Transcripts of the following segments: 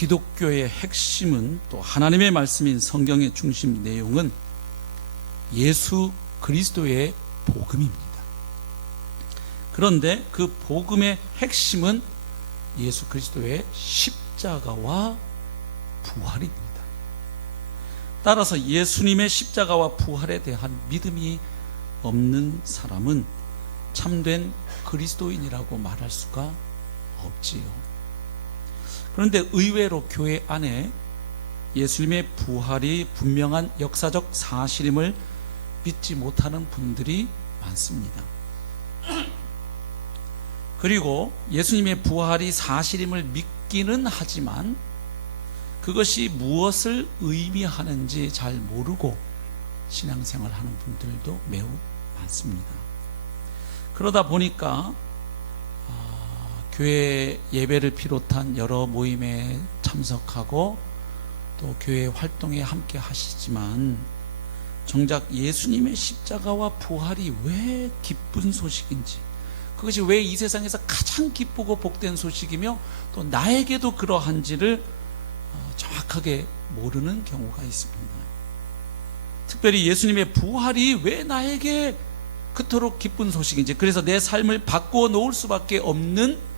기독교의 핵심은, 또 하나님의 말씀인 성경의 중심 내용은 예수 그리스도의 복음입니다. 그런데 그 복음의 핵심은 예수 그리스도의 십자가와 부활입니다. 따라서 예수님의 십자가와 부활에 대한 믿음이 없는 사람은 참된 그리스도인이라고 말할 수가 없지요. 그런데 의외로 교회 안에 예수님의 부활이 분명한 역사적 사실임을 믿지 못하는 분들이 많습니다. 그리고 예수님의 부활이 사실임을 믿기는 하지만 그것이 무엇을 의미하는지 잘 모르고 신앙생활 하는 분들도 매우 많습니다. 그러다 보니까 교회 예배를 비롯한 여러 모임에 참석하고 또 교회 활동에 함께 하시지만 정작 예수님의 십자가와 부활이 왜 기쁜 소식인지, 그것이 왜 이 세상에서 가장 기쁘고 복된 소식이며 또 나에게도 그러한지를 정확하게 모르는 경우가 있습니다. 특별히 예수님의 부활이 왜 나에게 그토록 기쁜 소식인지, 그래서 내 삶을 바꾸어 놓을 수밖에 없는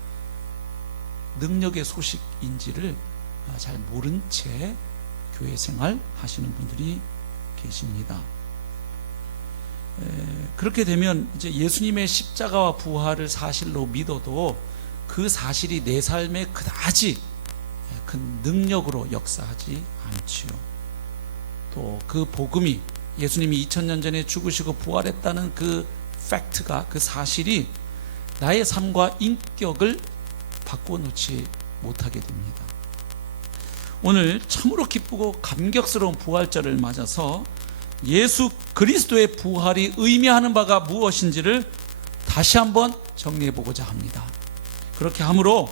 능력의 소식인지를 잘 모른 채 교회 생활 하시는 분들이 계십니다. 그렇게 되면 이제 예수님의 십자가와 부활을 사실로 믿어도 그 사실이 내 삶에 그다지 큰 능력으로 역사하지 않지요. 또 그 복음이, 예수님이 2000년 전에 죽으시고 부활했다는 그 팩트가, 그 사실이 나의 삶과 인격을 바꾸어 놓지 못하게 됩니다. 오늘 참으로 기쁘고 감격스러운 부활절을 맞아서 예수 그리스도의 부활이 의미하는 바가 무엇인지를 다시 한번 정리해 보고자 합니다. 그렇게 함으로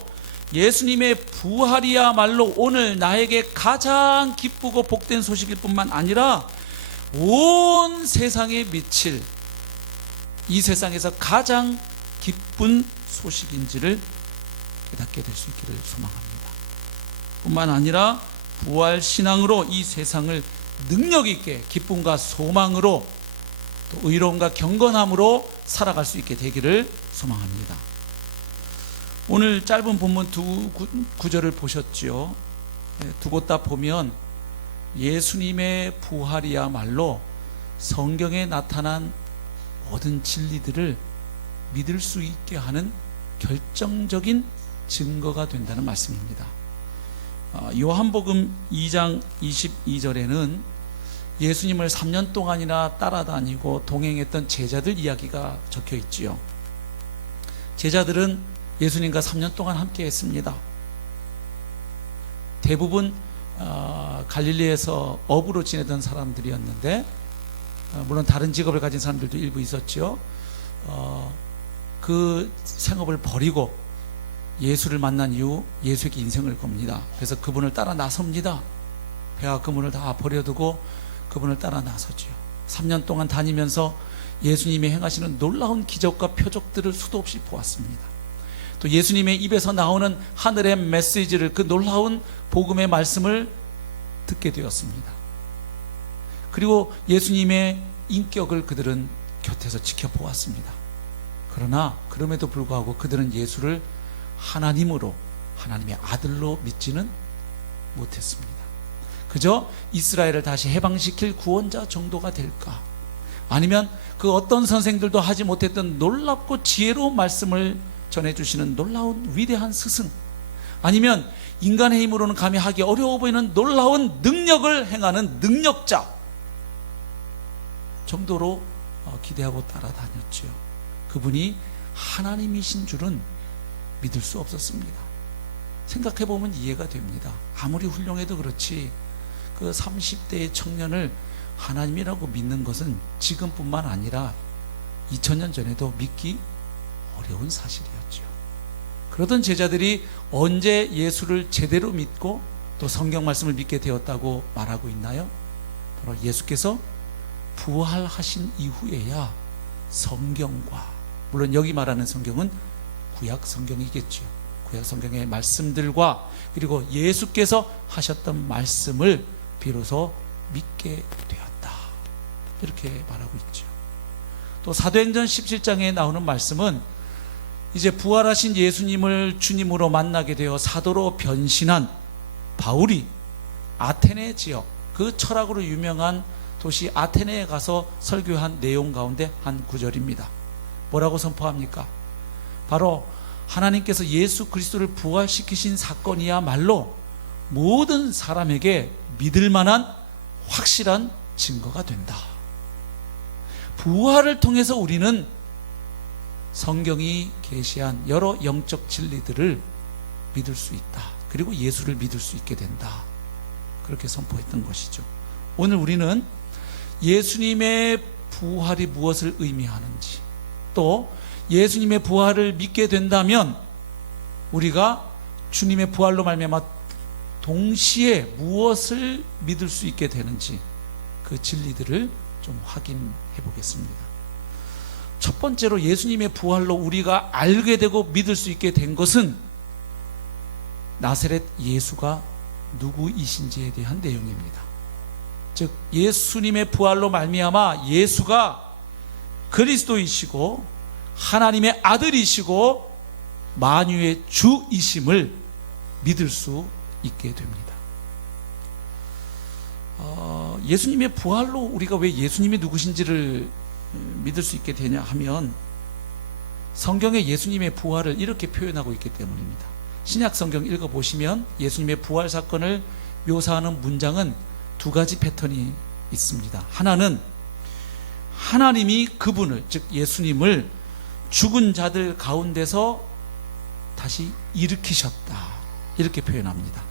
예수님의 부활이야말로 오늘 나에게 가장 기쁘고 복된 소식일 뿐만 아니라 온 세상에 미칠, 이 세상에서 가장 기쁜 소식인지를 깨닫게 될 수 있기를 소망합니다. 뿐만 아니라 부활 신앙으로 이 세상을 능력 있게 기쁨과 소망으로, 또 의로움과 경건함으로 살아갈 수 있게 되기를 소망합니다. 오늘 짧은 본문 두 구절을 보셨죠. 두 곳 다 보면 예수님의 부활이야말로 성경에 나타난 모든 진리들을 믿을 수 있게 하는 결정적인 증거가 된다는 말씀입니다. 요한복음 2장 22절에는 예수님을 3년 동안이나 따라다니고 동행했던 제자들 이야기가 적혀 있지요. 제자들은 예수님과 3년 동안 함께 했습니다. 대부분 갈릴리에서 어부로 지내던 사람들이었는데, 물론 다른 직업을 가진 사람들도 일부 있었죠. 그 생업을 버리고 예수를 만난 이후 예수에게 인생을 겁니다. 그래서 그분을 따라 나섭니다. 배와 그물을 다 버려두고 그분을 따라 나서지요. 3년 동안 다니면서 예수님이 행하시는 놀라운 기적과 표적들을 수도 없이 보았습니다. 또 예수님의 입에서 나오는 하늘의 메시지를, 그 놀라운 복음의 말씀을 듣게 되었습니다. 그리고 예수님의 인격을 그들은 곁에서 지켜보았습니다. 그러나 그럼에도 불구하고 그들은 예수를 하나님으로, 하나님의 아들로 믿지는 못했습니다. 그저 이스라엘을 다시 해방시킬 구원자 정도가 될까, 아니면 그 어떤 선생들도 하지 못했던 놀랍고 지혜로운 말씀을 전해주시는 놀라운 위대한 스승, 아니면 인간의 힘으로는 감히 하기 어려워 보이는 놀라운 능력을 행하는 능력자 정도로 기대하고 따라다녔죠. 그분이 하나님이신 줄은 믿을 수 없었습니다. 생각해보면 이해가 됩니다. 아무리 훌륭해도 그렇지 그 30대의 청년을 하나님이라고 믿는 것은 지금뿐만 아니라 2000년 전에도 믿기 어려운 사실이었죠. 그러던 제자들이 언제 예수를 제대로 믿고 또 성경 말씀을 믿게 되었다고 말하고 있나요? 바로 예수께서 부활하신 이후에야 성경과, 물론 여기 말하는 성경은 구약 성경이겠죠. 구약 성경의 말씀들과 그리고 예수께서 하셨던 말씀을 비로소 믿게 되었다. 이렇게 말하고 있죠. 또 사도행전 17장에 나오는 말씀은 이제 부활하신 예수님을 주님으로 만나게 되어 사도로 변신한 바울이 아테네 지역, 그 철학으로 유명한 도시 아테네에 가서 설교한 내용 가운데 한 구절입니다. 뭐라고 선포합니까? 바로 하나님께서 예수 그리스도를 부활시키신 사건이야말로 모든 사람에게 믿을 만한 확실한 증거가 된다. 부활을 통해서 우리는 성경이 계시한 여러 영적 진리들을 믿을 수 있다. 그리고 예수를 믿을 수 있게 된다. 그렇게 선포했던 것이죠. 오늘 우리는 예수님의 부활이 무엇을 의미하는지, 또 예수님의 부활을 믿게 된다면 우리가 주님의 부활로 말미암아 동시에 무엇을 믿을 수 있게 되는지, 그 진리들을 좀 확인해 보겠습니다. 첫 번째로 예수님의 부활로 우리가 알게 되고 믿을 수 있게 된 것은 나사렛 예수가 누구이신지에 대한 내용입니다. 즉 예수님의 부활로 말미암아 예수가 그리스도이시고 하나님의 아들이시고 만유의 주이심을 믿을 수 있게 됩니다. 예수님의 부활로 우리가 왜 예수님이 누구신지를 믿을 수 있게 되냐 하면 성경에 예수님의 부활을 이렇게 표현하고 있기 때문입니다. 신약 성경 읽어보시면 예수님의 부활 사건을 묘사하는 문장은 두 가지 패턴이 있습니다. 하나는 하나님이 그분을, 즉 예수님을 죽은 자들 가운데서 다시 일으키셨다, 이렇게 표현합니다.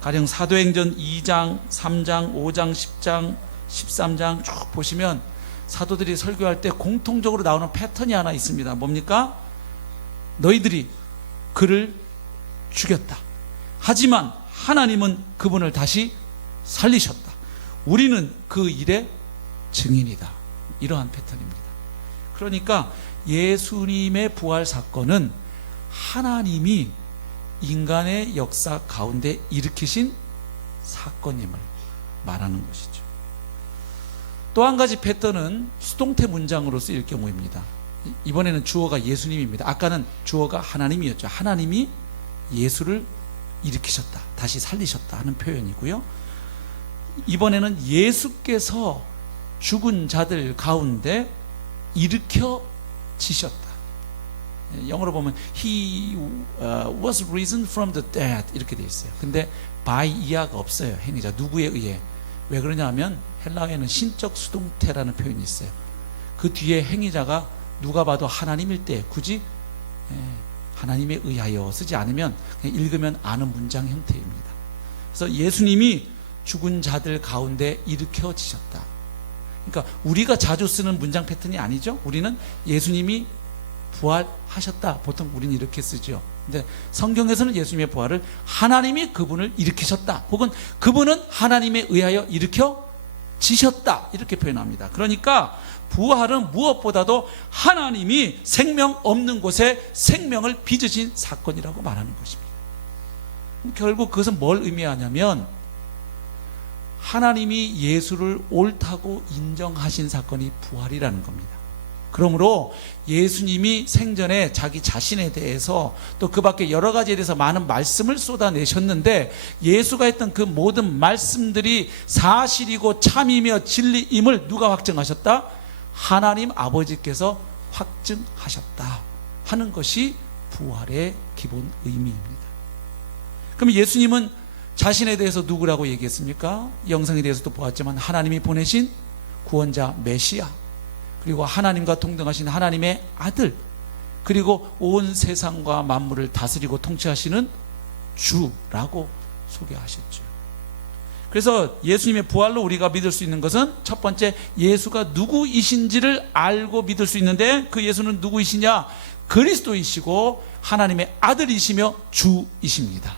가령 사도행전 2장, 3장, 5장, 10장, 13장 쭉 보시면 사도들이 설교할 때 공통적으로 나오는 패턴이 하나 있습니다. 뭡니까? 너희들이 그를 죽였다. 하지만 하나님은 그분을 다시 살리셨다. 우리는 그 일의 증인이다. 이러한 패턴입니다. 그러니까 예수님의 부활 사건은 하나님이 인간의 역사 가운데 일으키신 사건임을 말하는 것이죠. 또 한 가지 패턴은 수동태 문장으로 쓰일 경우입니다. 이번에는 주어가 예수님입니다. 아까는 주어가 하나님이었죠. 하나님이 예수를 일으키셨다, 다시 살리셨다 하는 표현이고요. 이번에는 예수께서 죽은 자들 가운데 일으켜지셨다. 영어로 보면 He was risen from the dead 이렇게 되어 있어요. 근데 by 이하가 없어요. 행위자 누구에 의해. 왜 그러냐 하면 헬라어에는 신적 수동태라는 표현이 있어요. 그 뒤에 행위자가 누가 봐도 하나님일 때 굳이 하나님에 의하여 쓰지 않으면 그냥 읽으면 아는 문장 형태입니다. 그래서 예수님이 죽은 자들 가운데 일으켜지셨다. 그러니까 우리가 자주 쓰는 문장 패턴이 아니죠. 우리는 예수님이 부활하셨다, 보통 우리는 이렇게 쓰죠. 근데 성경에서는 예수님의 부활을 하나님이 그분을 일으키셨다, 혹은 그분은 하나님에 의하여 일으켜지셨다, 이렇게 표현합니다. 그러니까 부활은 무엇보다도 하나님이 생명 없는 곳에 생명을 빚으신 사건이라고 말하는 것입니다. 결국 그것은 뭘 의미하냐면 하나님이 예수를 옳다고 인정하신 사건이 부활이라는 겁니다. 그러므로 예수님이 생전에 자기 자신에 대해서 또 그 밖에 여러 가지에 대해서 많은 말씀을 쏟아내셨는데 예수가 했던 그 모든 말씀들이 사실이고 참이며 진리임을 누가 확증하셨다? 하나님 아버지께서 확증하셨다 하는 것이 부활의 기본 의미입니다. 그럼 예수님은 자신에 대해서 누구라고 얘기했습니까? 영성에 대해서도 보았지만 하나님이 보내신 구원자 메시아, 그리고 하나님과 동등하신 하나님의 아들, 그리고 온 세상과 만물을 다스리고 통치하시는 주라고 소개하셨죠. 그래서 예수님의 부활로 우리가 믿을 수 있는 것은 첫 번째, 예수가 누구이신지를 알고 믿을 수 있는데 그 예수는 누구이시냐? 그리스도이시고 하나님의 아들이시며 주이십니다.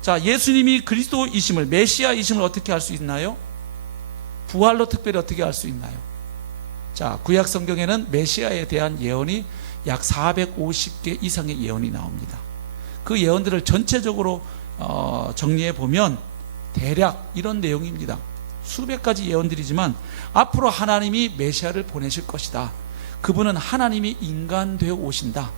자, 예수님이 그리스도이심을, 메시아이심을 어떻게 알 수 있나요? 부활로 특별히 어떻게 알 수 있나요? 자, 구약 성경에는 메시아에 대한 예언이 약 450개 이상의 예언이 나옵니다. 그 예언들을 전체적으로 정리해 보면 대략 이런 내용입니다. 수백 가지 예언들이지만 앞으로 하나님이 메시아를 보내실 것이다. 그분은 하나님이 인간 되어 오신다.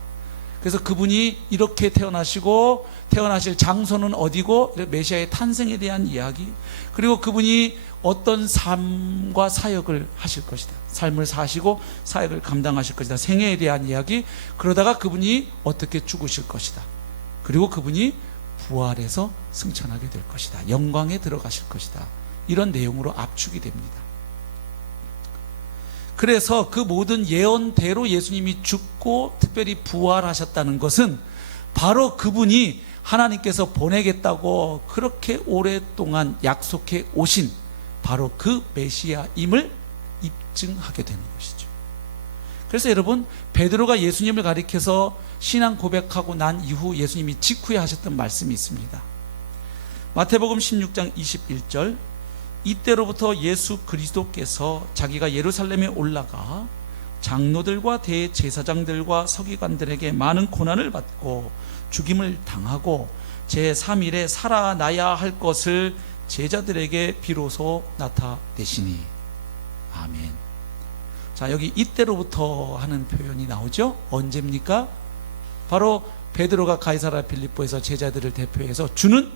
그래서 그분이 이렇게 태어나시고 태어나실 장소는 어디고, 메시아의 탄생에 대한 이야기, 그리고 그분이 어떤 삶과 사역을 하실 것이다. 삶을 사시고 사역을 감당하실 것이다. 생애에 대한 이야기, 그러다가 그분이 어떻게 죽으실 것이다. 그리고 그분이 부활해서 승천하게 될 것이다. 영광에 들어가실 것이다. 이런 내용으로 압축이 됩니다. 그래서 그 모든 예언대로 예수님이 죽고 특별히 부활하셨다는 것은 바로 그분이 하나님께서 보내겠다고 그렇게 오랫동안 약속해 오신 바로 그 메시아임을 입증하게 되는 것이죠. 그래서 여러분, 베드로가 예수님을 가리켜서 신앙 고백하고 난 이후 예수님이 직후에 하셨던 말씀이 있습니다. 마태복음 16장 21절, 이때로부터 예수 그리스도께서 자기가 예루살렘에 올라가 장로들과 대제사장들과 서기관들에게 많은 고난을 받고 죽임을 당하고 제3일에 살아나야 할 것을 제자들에게 비로소 나타내시니. 아멘. 자, 여기 이때로부터 하는 표현이 나오죠. 언제입니까? 바로 베드로가 가이사랴 빌립보에서 제자들을 대표해서 주는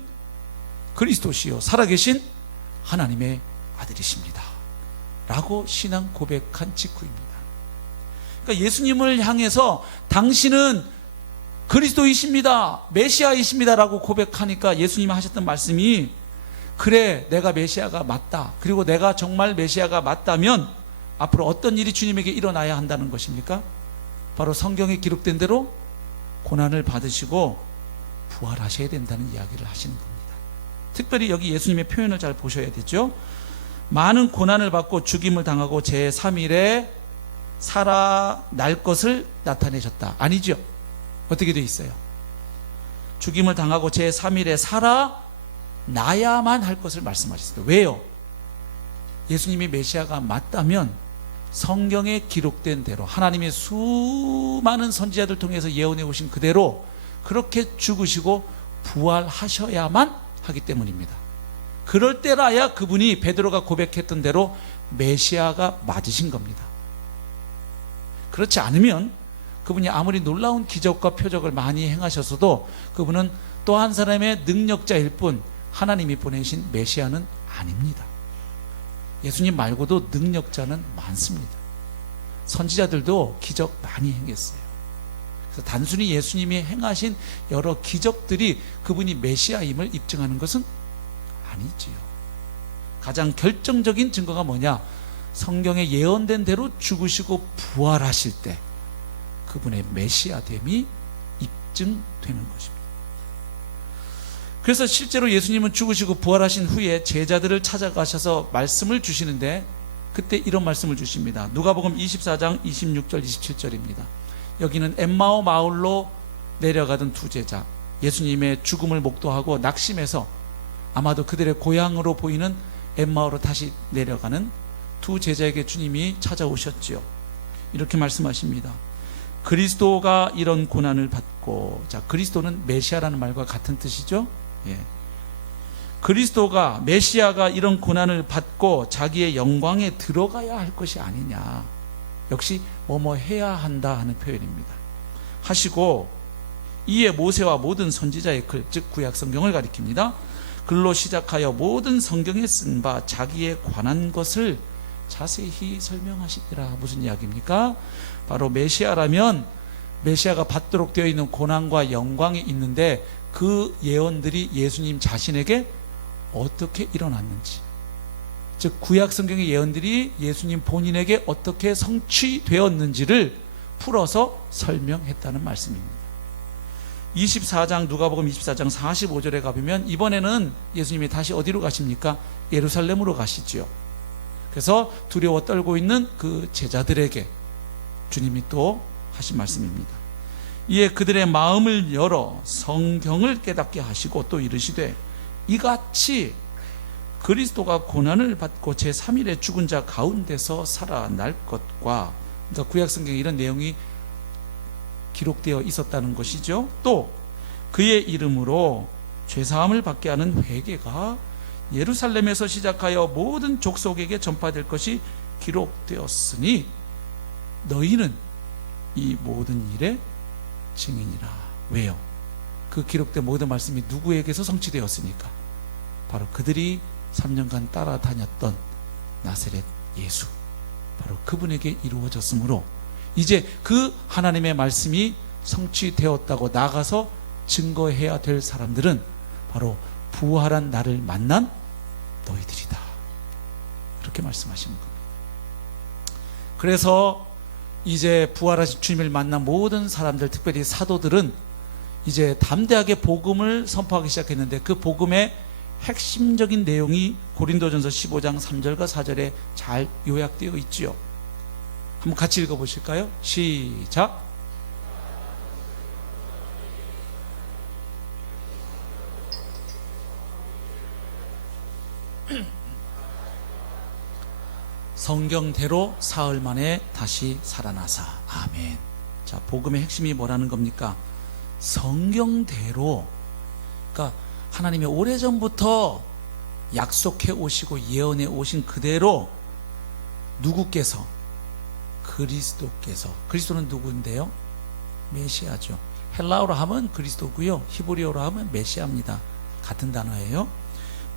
그리스도시요 살아계신 하나님의 아들이십니다 라고 신앙 고백한 직후입니다. 그러니까 예수님을 향해서 당신은 그리스도이십니다, 메시아이십니다 라고 고백하니까 예수님이 하셨던 말씀이, 그래, 내가 메시아가 맞다. 그리고 내가 정말 메시아가 맞다면 앞으로 어떤 일이 주님에게 일어나야 한다는 것입니까? 바로 성경에 기록된 대로 고난을 받으시고 부활하셔야 된다는 이야기를 하시는 겁니다. 특별히 여기 예수님의 표현을 잘 보셔야 되죠. 많은 고난을 받고 죽임을 당하고 제3일에 살아날 것을 나타내셨다. 아니죠. 어떻게 되어 있어요? 죽임을 당하고 제3일에 살아나야만 할 것을 말씀하셨어요. 왜요? 예수님이 메시아가 맞다면 성경에 기록된 대로 하나님의 수많은 선지자들 통해서 예언해 오신 그대로 그렇게 죽으시고 부활하셔야만 하기 때문입니다. 그럴 때라야 그분이 베드로가 고백했던 대로 메시아가 맞으신 겁니다. 그렇지 않으면 그분이 아무리 놀라운 기적과 표적을 많이 행하셨어도 그분은 또 한 사람의 능력자일 뿐 하나님이 보내신 메시아는 아닙니다. 예수님 말고도 능력자는 많습니다. 선지자들도 기적 많이 행했어요. 그래서 단순히 예수님이 행하신 여러 기적들이 그분이 메시아임을 입증하는 것은 아니지요. 가장 결정적인 증거가 뭐냐? 성경에 예언된 대로 죽으시고 부활하실 때 그분의 메시아됨이 입증되는 것입니다. 그래서 실제로 예수님은 죽으시고 부활하신 후에 제자들을 찾아가셔서 말씀을 주시는데 그때 이런 말씀을 주십니다. 누가복음 24장 26절 27절입니다. 여기는 엠마오 마을로 내려가던 두 제자, 예수님의 죽음을 목도하고 낙심해서 아마도 그들의 고향으로 보이는 엠마오로 다시 내려가는 두 제자에게 주님이 찾아오셨지요. 이렇게 말씀하십니다. 그리스도가 이런 고난을 받고, 자, 그리스도는 메시아라는 말과 같은 뜻이죠. 예. 그리스도가, 메시아가 이런 고난을 받고 자기의 영광에 들어가야 할 것이 아니냐, 역시 뭐뭐 해야 한다 하는 표현입니다. 하시고 이에 모세와 모든 선지자의 글, 즉 구약 성경을 가리킵니다. 글로 시작하여 모든 성경에 쓴 바 자기에 관한 것을 자세히 설명하시더라. 무슨 이야기입니까? 바로 메시아라면 메시아가 받도록 되어 있는 고난과 영광이 있는데 그 예언들이 예수님 자신에게 어떻게 일어났는지, 즉 구약 성경의 예언들이 예수님 본인에게 어떻게 성취되었는지를 풀어서 설명했다는 말씀입니다. 24장, 누가복음 24장 45절에 가보면 이번에는 예수님이 다시 어디로 가십니까? 예루살렘으로 가시지요. 그래서 두려워 떨고 있는 그 제자들에게 주님이 또 하신 말씀입니다. 이에 그들의 마음을 열어 성경을 깨닫게 하시고 또 이르시되 이같이 그리스도가 고난을 받고 제3일에 죽은 자 가운데서 살아날 것과, 그러니까 구약 성경에 이런 내용이 기록되어 있었다는 것이죠. 또 그의 이름으로 죄사함을 받게 하는 회개가 예루살렘에서 시작하여 모든 족속에게 전파될 것이 기록되었으니 너희는 이 모든 일의 증인이라. 왜요? 그 기록된 모든 말씀이 누구에게서 성취되었습니까? 바로 그들이 3년간 따라다녔던 나사렛 예수, 바로 그분에게 이루어졌으므로 이제 그 하나님의 말씀이 성취되었다고 나가서 증거해야 될 사람들은 바로 부활한 나를 만난 너희들이다. 그렇게 말씀하시는 겁니다. 그래서 이제 부활하신 주님을 만난 모든 사람들, 특별히 사도들은 이제 담대하게 복음을 선포하기 시작했는데, 그 복음의 핵심적인 내용이 고린도전서 15장 3절과 4절에 잘 요약되어 있지요. 한번 같이 읽어보실까요? 시작. 성경대로 사흘 만에 다시 살아나사. 아멘. 자, 복음의 핵심이 뭐라는 겁니까? 성경대로, 그러니까 하나님이 오래전부터 약속해 오시고 예언해 오신 그대로 누구께서? 그리스도께서. 그리스도는 누구인데요? 메시아죠. 헬라어로 하면 그리스도고요, 히브리어로 하면 메시아입니다. 같은 단어예요.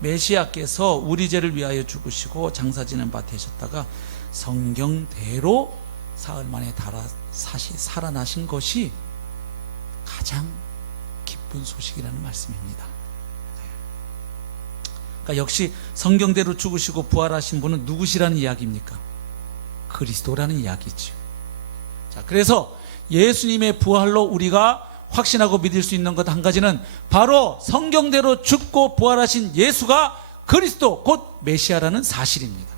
메시아께서 우리 죄를 위하여 죽으시고 장사 지는 바 되셨다가 성경대로 사흘 만에 다시 살아나신 것이 가장 기쁜 소식이라는 말씀입니다. 그러니까 역시 성경대로 죽으시고 부활하신 분은 누구시라는 이야기입니까? 그리스도라는 이야기죠. 자, 그래서 예수님의 부활로 우리가 확신하고 믿을 수 있는 것 한 가지는 바로 성경대로 죽고 부활하신 예수가 그리스도 곧 메시아라는 사실입니다.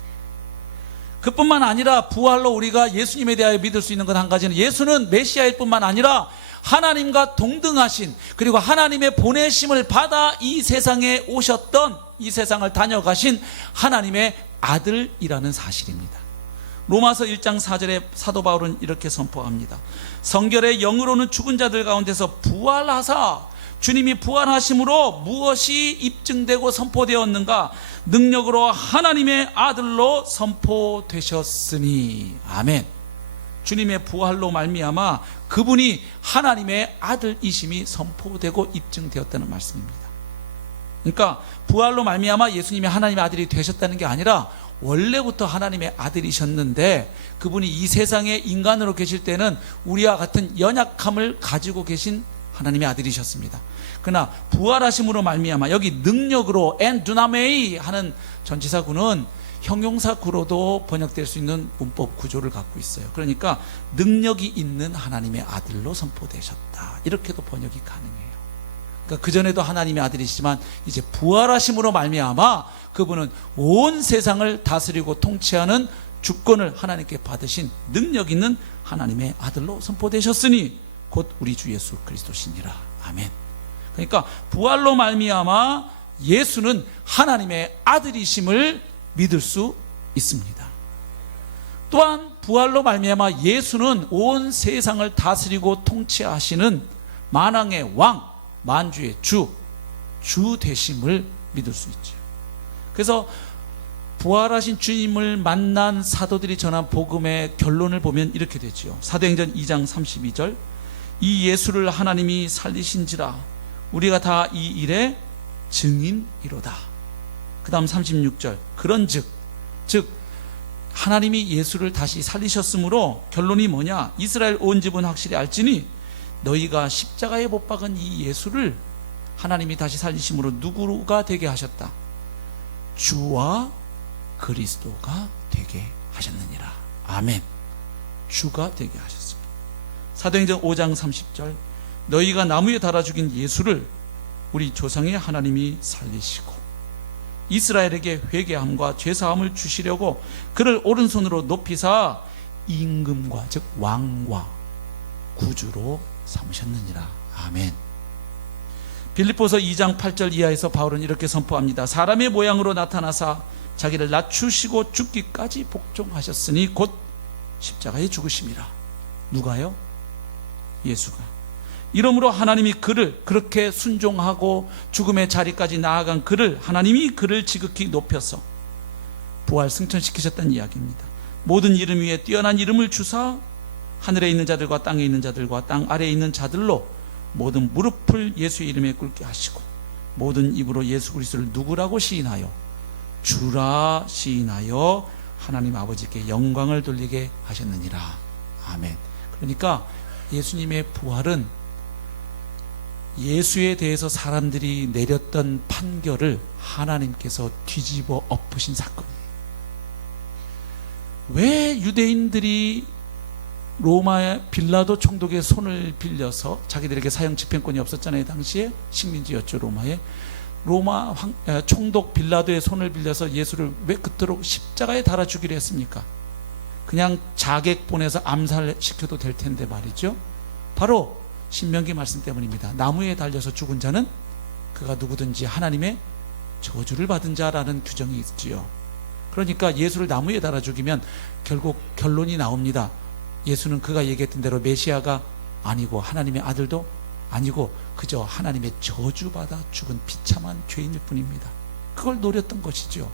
그뿐만 아니라 부활로 우리가 예수님에 대하여 믿을 수 있는 것 한 가지는 예수는 메시아일 뿐만 아니라 하나님과 동등하신, 그리고 하나님의 보내심을 받아 이 세상에 오셨던, 이 세상을 다녀가신 하나님의 아들이라는 사실입니다. 로마서 1장 4절에 사도 바울은 이렇게 선포합니다. 성결의 영으로는 죽은 자들 가운데서 부활하사 주님이 부활하심으로 무엇이 입증되고 선포되었는가? 능력으로 하나님의 아들로 선포되셨으니. 아멘. 주님의 부활로 말미암아 그분이 하나님의 아들이심이 선포되고 입증되었다는 말씀입니다. 그러니까 부활로 말미암아 예수님이 하나님의 아들이 되셨다는 게 아니라 원래부터 하나님의 아들이셨는데, 그분이 이 세상에 인간으로 계실 때는 우리와 같은 연약함을 가지고 계신 하나님의 아들이셨습니다. 그러나 부활하심으로 말미암아, 여기 능력으로 엔두나메이 하는 전치사구는 형용사구로도 번역될 수 있는 문법 구조를 갖고 있어요. 그러니까 능력이 있는 하나님의 아들로 선포되셨다, 이렇게도 번역이 가능해요. 그러니까 그전에도 하나님의 아들이시지만 이제 부활하심으로 말미암아 그분은 온 세상을 다스리고 통치하는 주권을 하나님께 받으신 능력 있는 하나님의 아들로 선포되셨으니 곧 우리 주 예수 그리스도시니라. 아멘. 그러니까 부활로 말미암아 예수는 하나님의 아들이심을 믿을 수 있습니다. 또한 부활로 말미암아 예수는 온 세상을 다스리고 통치하시는 만왕의 왕, 만주의 주 되심을 믿을 수 있죠. 그래서 부활하신 주님을 만난 사도들이 전한 복음의 결론을 보면 이렇게 되지요. 사도행전 2장 32절, 이 예수를 하나님이 살리신지라 우리가 다 이 일의 증인이로다. 그 다음 36절, 그런즉 하나님이 예수를 다시 살리셨으므로 결론이 뭐냐? 이스라엘 온 집은 확실히 알지니 너희가 십자가에 못 박은 이 예수를 하나님이 다시 살리심으로 누구가 되게 하셨다? 주와 그리스도가 되게 하셨느니라. 아멘. 주가 되게 하셨습니다. 사도행전 5장 30절, 너희가 나무에 달아 죽인 예수를 우리 조상의 하나님이 살리시고 이스라엘에게 회개함과 죄사함을 주시려고 그를 오른손으로 높이사 임금과 즉 왕과 구주로 삼으셨느니라. 아멘. 빌립보서 2장 8절 이하에서 바울은 이렇게 선포합니다. 사람의 모양으로 나타나사 자기를 낮추시고 죽기까지 복종하셨으니 곧 십자가에 죽으심이라. 누가요? 예수가. 이러므로 하나님이 그를 그렇게 순종하고 죽음의 자리까지 나아간 그를 하나님이 그를 지극히 높여서 부활 승천시키셨다는 이야기입니다. 모든 이름 위에 뛰어난 이름을 주사 하늘에 있는 자들과 땅에 있는 자들과 땅 아래에 있는 자들로 모든 무릎을 예수의 이름에 꿇게 하시고 모든 입으로 예수 그리스도를 누구라고 시인하여 주라 시인하여 하나님 아버지께 영광을 돌리게 하셨느니라. 아멘. 그러니까 예수님의 부활은 예수에 대해서 사람들이 내렸던 판결을 하나님께서 뒤집어 엎으신 사건이에요. 왜 유대인들이 로마의 빌라도 총독의 손을 빌려서, 자기들에게 사형 집행권이 없었잖아요. 당시에 식민지였죠, 로마에. 로마 총독 빌라도의 손을 빌려서 예수를 왜 그토록 십자가에 달아 주기로 했습니까? 그냥 자객 보내서 암살시켜도 될 텐데 말이죠. 바로 신명기 말씀 때문입니다. 나무에 달려서 죽은 자는 그가 누구든지 하나님의 저주를 받은 자라는 규정이 있지요. 그러니까 예수를 나무에 달아 죽이면 결국 결론이 나옵니다. 예수는 그가 얘기했던 대로 메시아가 아니고 하나님의 아들도 아니고 그저 하나님의 저주받아 죽은 비참한 죄인일 뿐입니다. 그걸 노렸던 것이죠.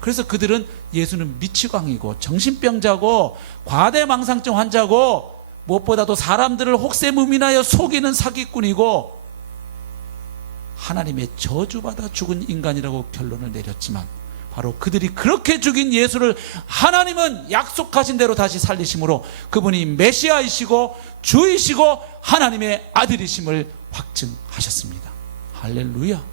그래서 그들은 예수는 미치광이고 정신병자고 과대망상증 환자고 무엇보다도 사람들을 혹세무민하여 속이는 사기꾼이고 하나님의 저주받아 죽은 인간이라고 결론을 내렸지만, 바로 그들이 그렇게 죽인 예수를 하나님은 약속하신 대로 다시 살리심으로 그분이 메시아이시고 주이시고 하나님의 아들이심을 확증하셨습니다. 할렐루야.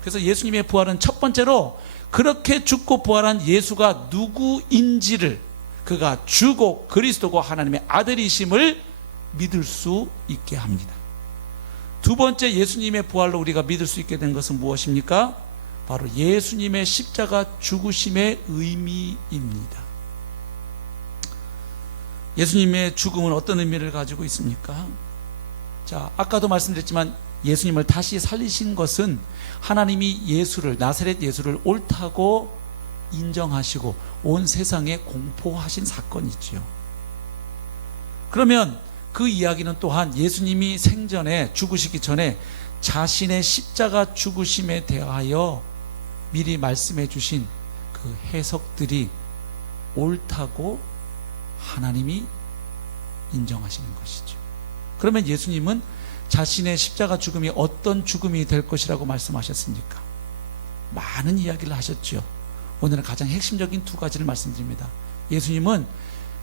그래서 예수님의 부활은 첫 번째로 그렇게 죽고 부활한 예수가 누구인지를, 그가 주고 그리스도고 하나님의 아들이심을 믿을 수 있게 합니다. 두 번째, 예수님의 부활로 우리가 믿을 수 있게 된 것은 무엇입니까? 바로 예수님의 십자가 죽으심의 의미입니다. 예수님의 죽음은 어떤 의미를 가지고 있습니까? 자, 아까도 말씀드렸지만 예수님을 다시 살리신 것은 하나님이 예수를, 나사렛 예수를 옳다고 인정하시고 온 세상에 공포하신 사건이지요. 그러면 그 이야기는 또한 예수님이 생전에, 죽으시기 전에 자신의 십자가 죽으심에 대하여 미리 말씀해 주신 그 해석들이 옳다고 하나님이 인정하시는 것이죠. 그러면 예수님은 자신의 십자가 죽음이 어떤 죽음이 될 것이라고 말씀하셨습니까? 많은 이야기를 하셨죠. 오늘은 가장 핵심적인 두 가지를 말씀드립니다. 예수님은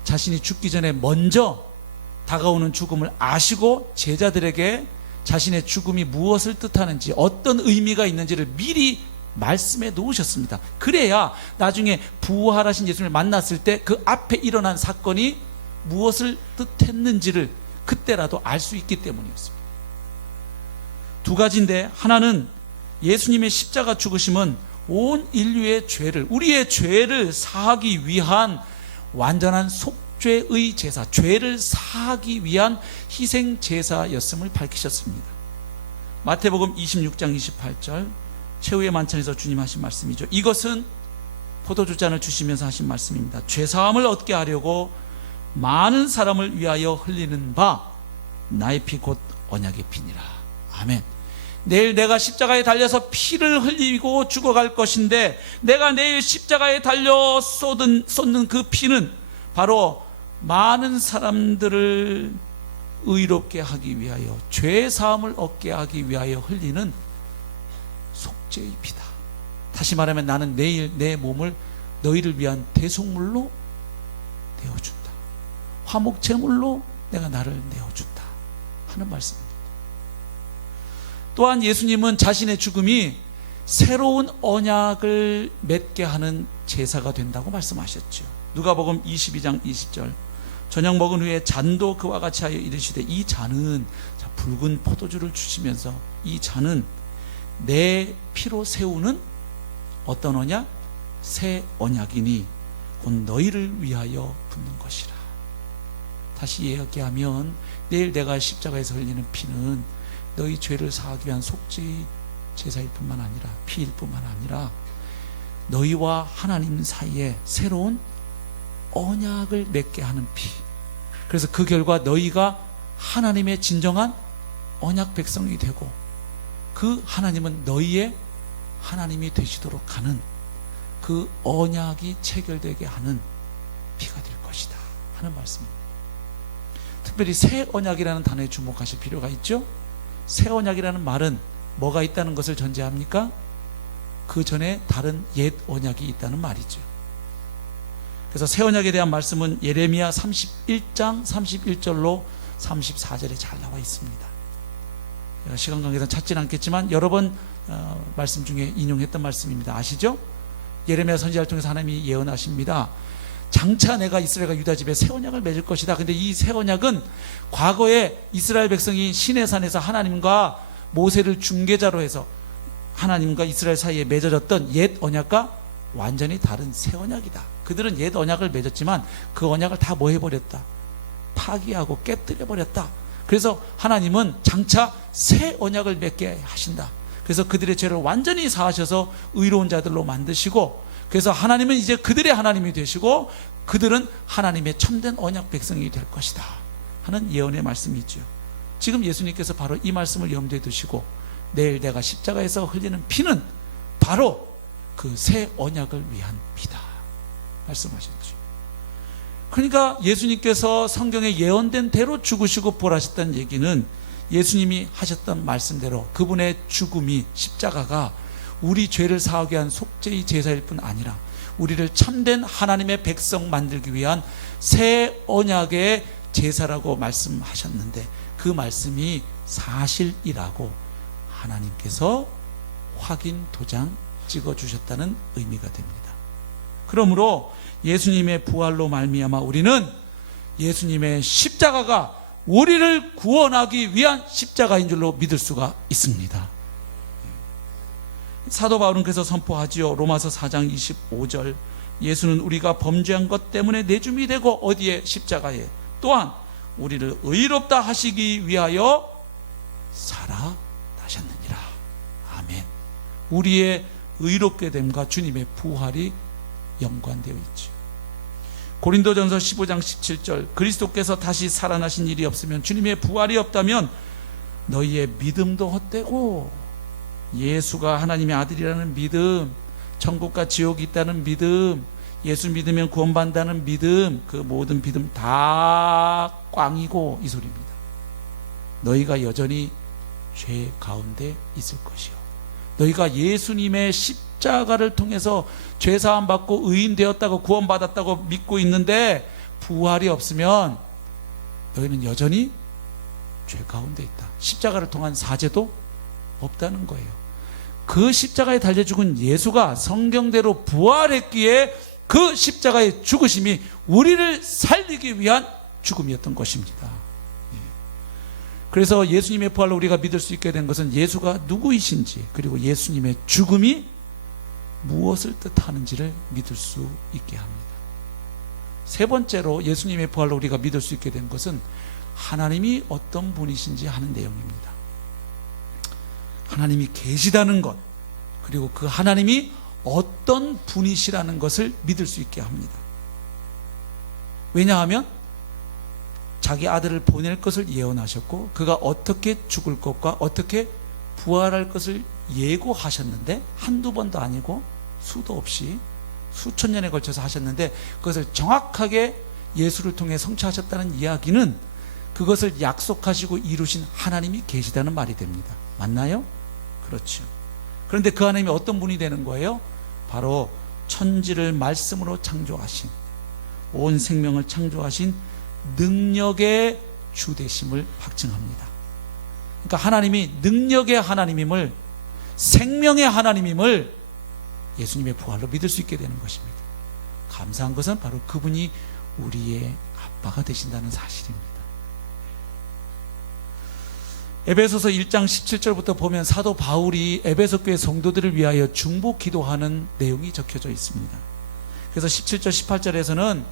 자신이 죽기 전에 먼저 다가오는 죽음을 아시고 제자들에게 자신의 죽음이 무엇을 뜻하는지, 어떤 의미가 있는지를 미리 말씀해 놓으셨습니다. 그래야 나중에 부활하신 예수님을 만났을 때 그 앞에 일어난 사건이 무엇을 뜻했는지를 그때라도 알 수 있기 때문이었습니다. 두 가지인데, 하나는 예수님의 십자가 죽으심은 온 인류의 죄를, 우리의 죄를 사하기 위한 완전한 속죄의 제사, 죄를 사하기 위한 희생 제사였음을 밝히셨습니다. 마태복음 26장 28절, 최후의 만찬에서 주님 하신 말씀이죠. 이것은 포도주 잔을 주시면서 하신 말씀입니다. 죄사함을 얻게 하려고 많은 사람을 위하여 흘리는 바 나의 피 곧 언약의 피니라. 아멘. 내일 내가 십자가에 달려서 피를 흘리고 죽어갈 것인데, 내가 내일 십자가에 달려 쏟는 그 피는 바로 많은 사람들을 의롭게 하기 위하여, 죄 사함을 얻게 하기 위하여 흘리는 속죄의 피다. 다시 말하면 나는 내일 내 몸을 너희를 위한 대속물로 내어준다. 화목제물로 내가 나를 내어준다 하는 말씀입니다. 또한 예수님은 자신의 죽음이 새로운 언약을 맺게 하는 제사가 된다고 말씀하셨죠. 누가복음 22장 20절, 저녁 먹은 후에 잔도 그와 같이 하여 이르시되, 이 잔은, 붉은 포도주를 주시면서, 이 잔은 내 피로 세우는 어떤 언약? 새 언약이니 곧 너희를 위하여 붓는 것이라. 다시 이야기하면 내일 내가 십자가에서 흘리는 피는 너희 죄를 사하기 위한 속죄의 제사일 뿐만 아니라, 피일 뿐만 아니라 너희와 하나님 사이에 새로운 언약을 맺게 하는 피. 그래서 그 결과 너희가 하나님의 진정한 언약 백성이 되고 그 하나님은 너희의 하나님이 되시도록 하는 그 언약이 체결되게 하는 피가 될 것이다 하는 말씀입니다. 특별히 새 언약이라는 단어에 주목하실 필요가 있죠. 새 언약이라는 말은 뭐가 있다는 것을 전제합니까? 그 전에 다른 옛 언약이 있다는 말이죠. 그래서 새 언약에 대한 말씀은 예레미야 31장 31절로 34절에 잘 나와 있습니다. 시간 관계상 찾지는 않겠지만 여러 번 말씀 중에 인용했던 말씀입니다. 아시죠? 예레미야 선지자를 통해서 하나님이 예언하십니다. 장차 내가 이스라엘과 유다 집에 새 언약을 맺을 것이다. 근데 이 새 언약은 과거에 이스라엘 백성이 시내산에서 하나님과 모세를 중개자로 해서 하나님과 이스라엘 사이에 맺어졌던 옛 언약과 완전히 다른 새 언약이다. 그들은 옛 언약을 맺었지만 그 언약을 다 뭐 해버렸다? 파기하고 깨뜨려버렸다. 그래서 하나님은 장차 새 언약을 맺게 하신다. 그래서 그들의 죄를 완전히 사하셔서 의로운 자들로 만드시고, 그래서 하나님은 이제 그들의 하나님이 되시고 그들은 하나님의 참된 언약 백성이 될 것이다 하는 예언의 말씀이 있죠. 지금 예수님께서 바로 이 말씀을 염두에 두시고 내일 내가 십자가에서 흘리는 피는 바로 그 새 언약을 위한 피다 말씀하셨죠. 그러니까 예수님께서 성경에 예언된 대로 죽으시고 부활하셨다는 얘기는 예수님이 하셨던 말씀대로 그분의 죽음이, 십자가가 우리 죄를 사하게 한 속죄의 제사일 뿐 아니라 우리를 참된 하나님의 백성 만들기 위한 새 언약의 제사라고 말씀하셨는데, 그 말씀이 사실이라고 하나님께서 확인 도장 찍어주셨다는 의미가 됩니다. 그러므로 예수님의 부활로 말미암아 우리는 예수님의 십자가가 우리를 구원하기 위한 십자가인 줄로 믿을 수가 있습니다. 사도 바울은 그래서 선포하지요. 로마서 4장 25절, 예수는 우리가 범죄한 것 때문에 내줌이 되고 어디에? 십자가에. 또한 우리를 의롭다 하시기 위하여 살아나셨느니라. 아멘. 우리의 의롭게 됨과 주님의 부활이 연관되어 있죠. 고린도전서 15장 17절, 그리스도께서 다시 살아나신 일이 없으면, 주님의 부활이 없다면 너희의 믿음도 헛되고, 예수가 하나님의 아들이라는 믿음, 천국과 지옥이 있다는 믿음, 예수 믿으면 구원받는다는 믿음, 그 모든 믿음 다 꽝이고 이 소리입니다. 너희가 여전히 죄 가운데 있을 것이요, 너희가 예수님의 십자가를 통해서 죄사함 받고 의인 되었다고 구원받았다고 믿고 있는데 부활이 없으면 너희는 여전히 죄 가운데 있다. 십자가를 통한 사죄도 없다는 거예요. 그 십자가에 달려 죽은 예수가 성경대로 부활했기에 그 십자가의 죽으심이 우리를 살리기 위한 죽음이었던 것입니다. 그래서 예수님의 부활로 우리가 믿을 수 있게 된 것은 예수가 누구이신지, 그리고 예수님의 죽음이 무엇을 뜻하는지를 믿을 수 있게 합니다. 세 번째로 예수님의 부활로 우리가 믿을 수 있게 된 것은 하나님이 어떤 분이신지 하는 내용입니다. 하나님이 계시다는 것, 그리고 그 하나님이 어떤 분이시라는 것을 믿을 수 있게 합니다. 왜냐하면 자기 아들을 보낼 것을 예언하셨고 그가 어떻게 죽을 것과 어떻게 부활할 것을 예고하셨는데, 한두 번도 아니고 수도 없이 수천 년에 걸쳐서 하셨는데 그것을 정확하게 예수를 통해 성취하셨다는 이야기는 그것을 약속하시고 이루신 하나님이 계시다는 말이 됩니다. 맞나요? 그렇죠. 그런데 그 하나님이 어떤 분이 되는 거예요? 바로 천지를 말씀으로 창조하신, 온 생명을 창조하신 능력의 주되심을 확증합니다. 그러니까 하나님이 능력의 하나님임을, 생명의 하나님임을 예수님의 부활로 믿을 수 있게 되는 것입니다. 감사한 것은 바로 그분이 우리의 아빠가 되신다는 사실입니다. 에베소서 1장 17절부터 보면 사도 바울이 에베소 교회 성도들을 위하여 중보 기도하는 내용이 적혀져 있습니다. 그래서 17절 18절에서는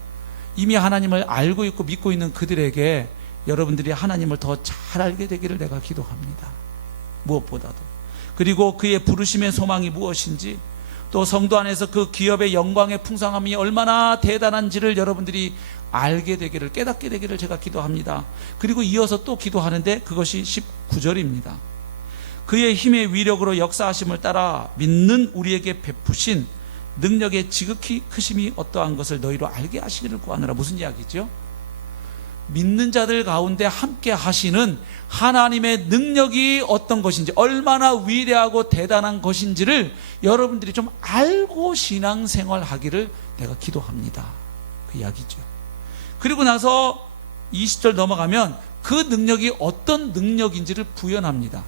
이미 하나님을 알고 있고 믿고 있는 그들에게 여러분들이 하나님을 더 잘 알게 되기를 내가 기도합니다. 무엇보다도. 그리고 그의 부르심의 소망이 무엇인지, 또 성도 안에서 그 기업의 영광의 풍성함이 얼마나 대단한지를 여러분들이 알게 되기를, 깨닫게 되기를 제가 기도합니다. 그리고 이어서 또 기도하는데 그것이 19절입니다. 그의 힘의 위력으로 역사하심을 따라 믿는 우리에게 베푸신 능력의 지극히 크심이 어떠한 것을 너희로 알게 하시기를 구하노라. 무슨 이야기죠? 믿는 자들 가운데 함께 하시는 하나님의 능력이 어떤 것인지, 얼마나 위대하고 대단한 것인지를 여러분들이 좀 알고 신앙생활 하기를 내가 기도합니다. 그 이야기죠. 그리고 나서 20절 넘어가면 그 능력이 어떤 능력인지를 부연합니다.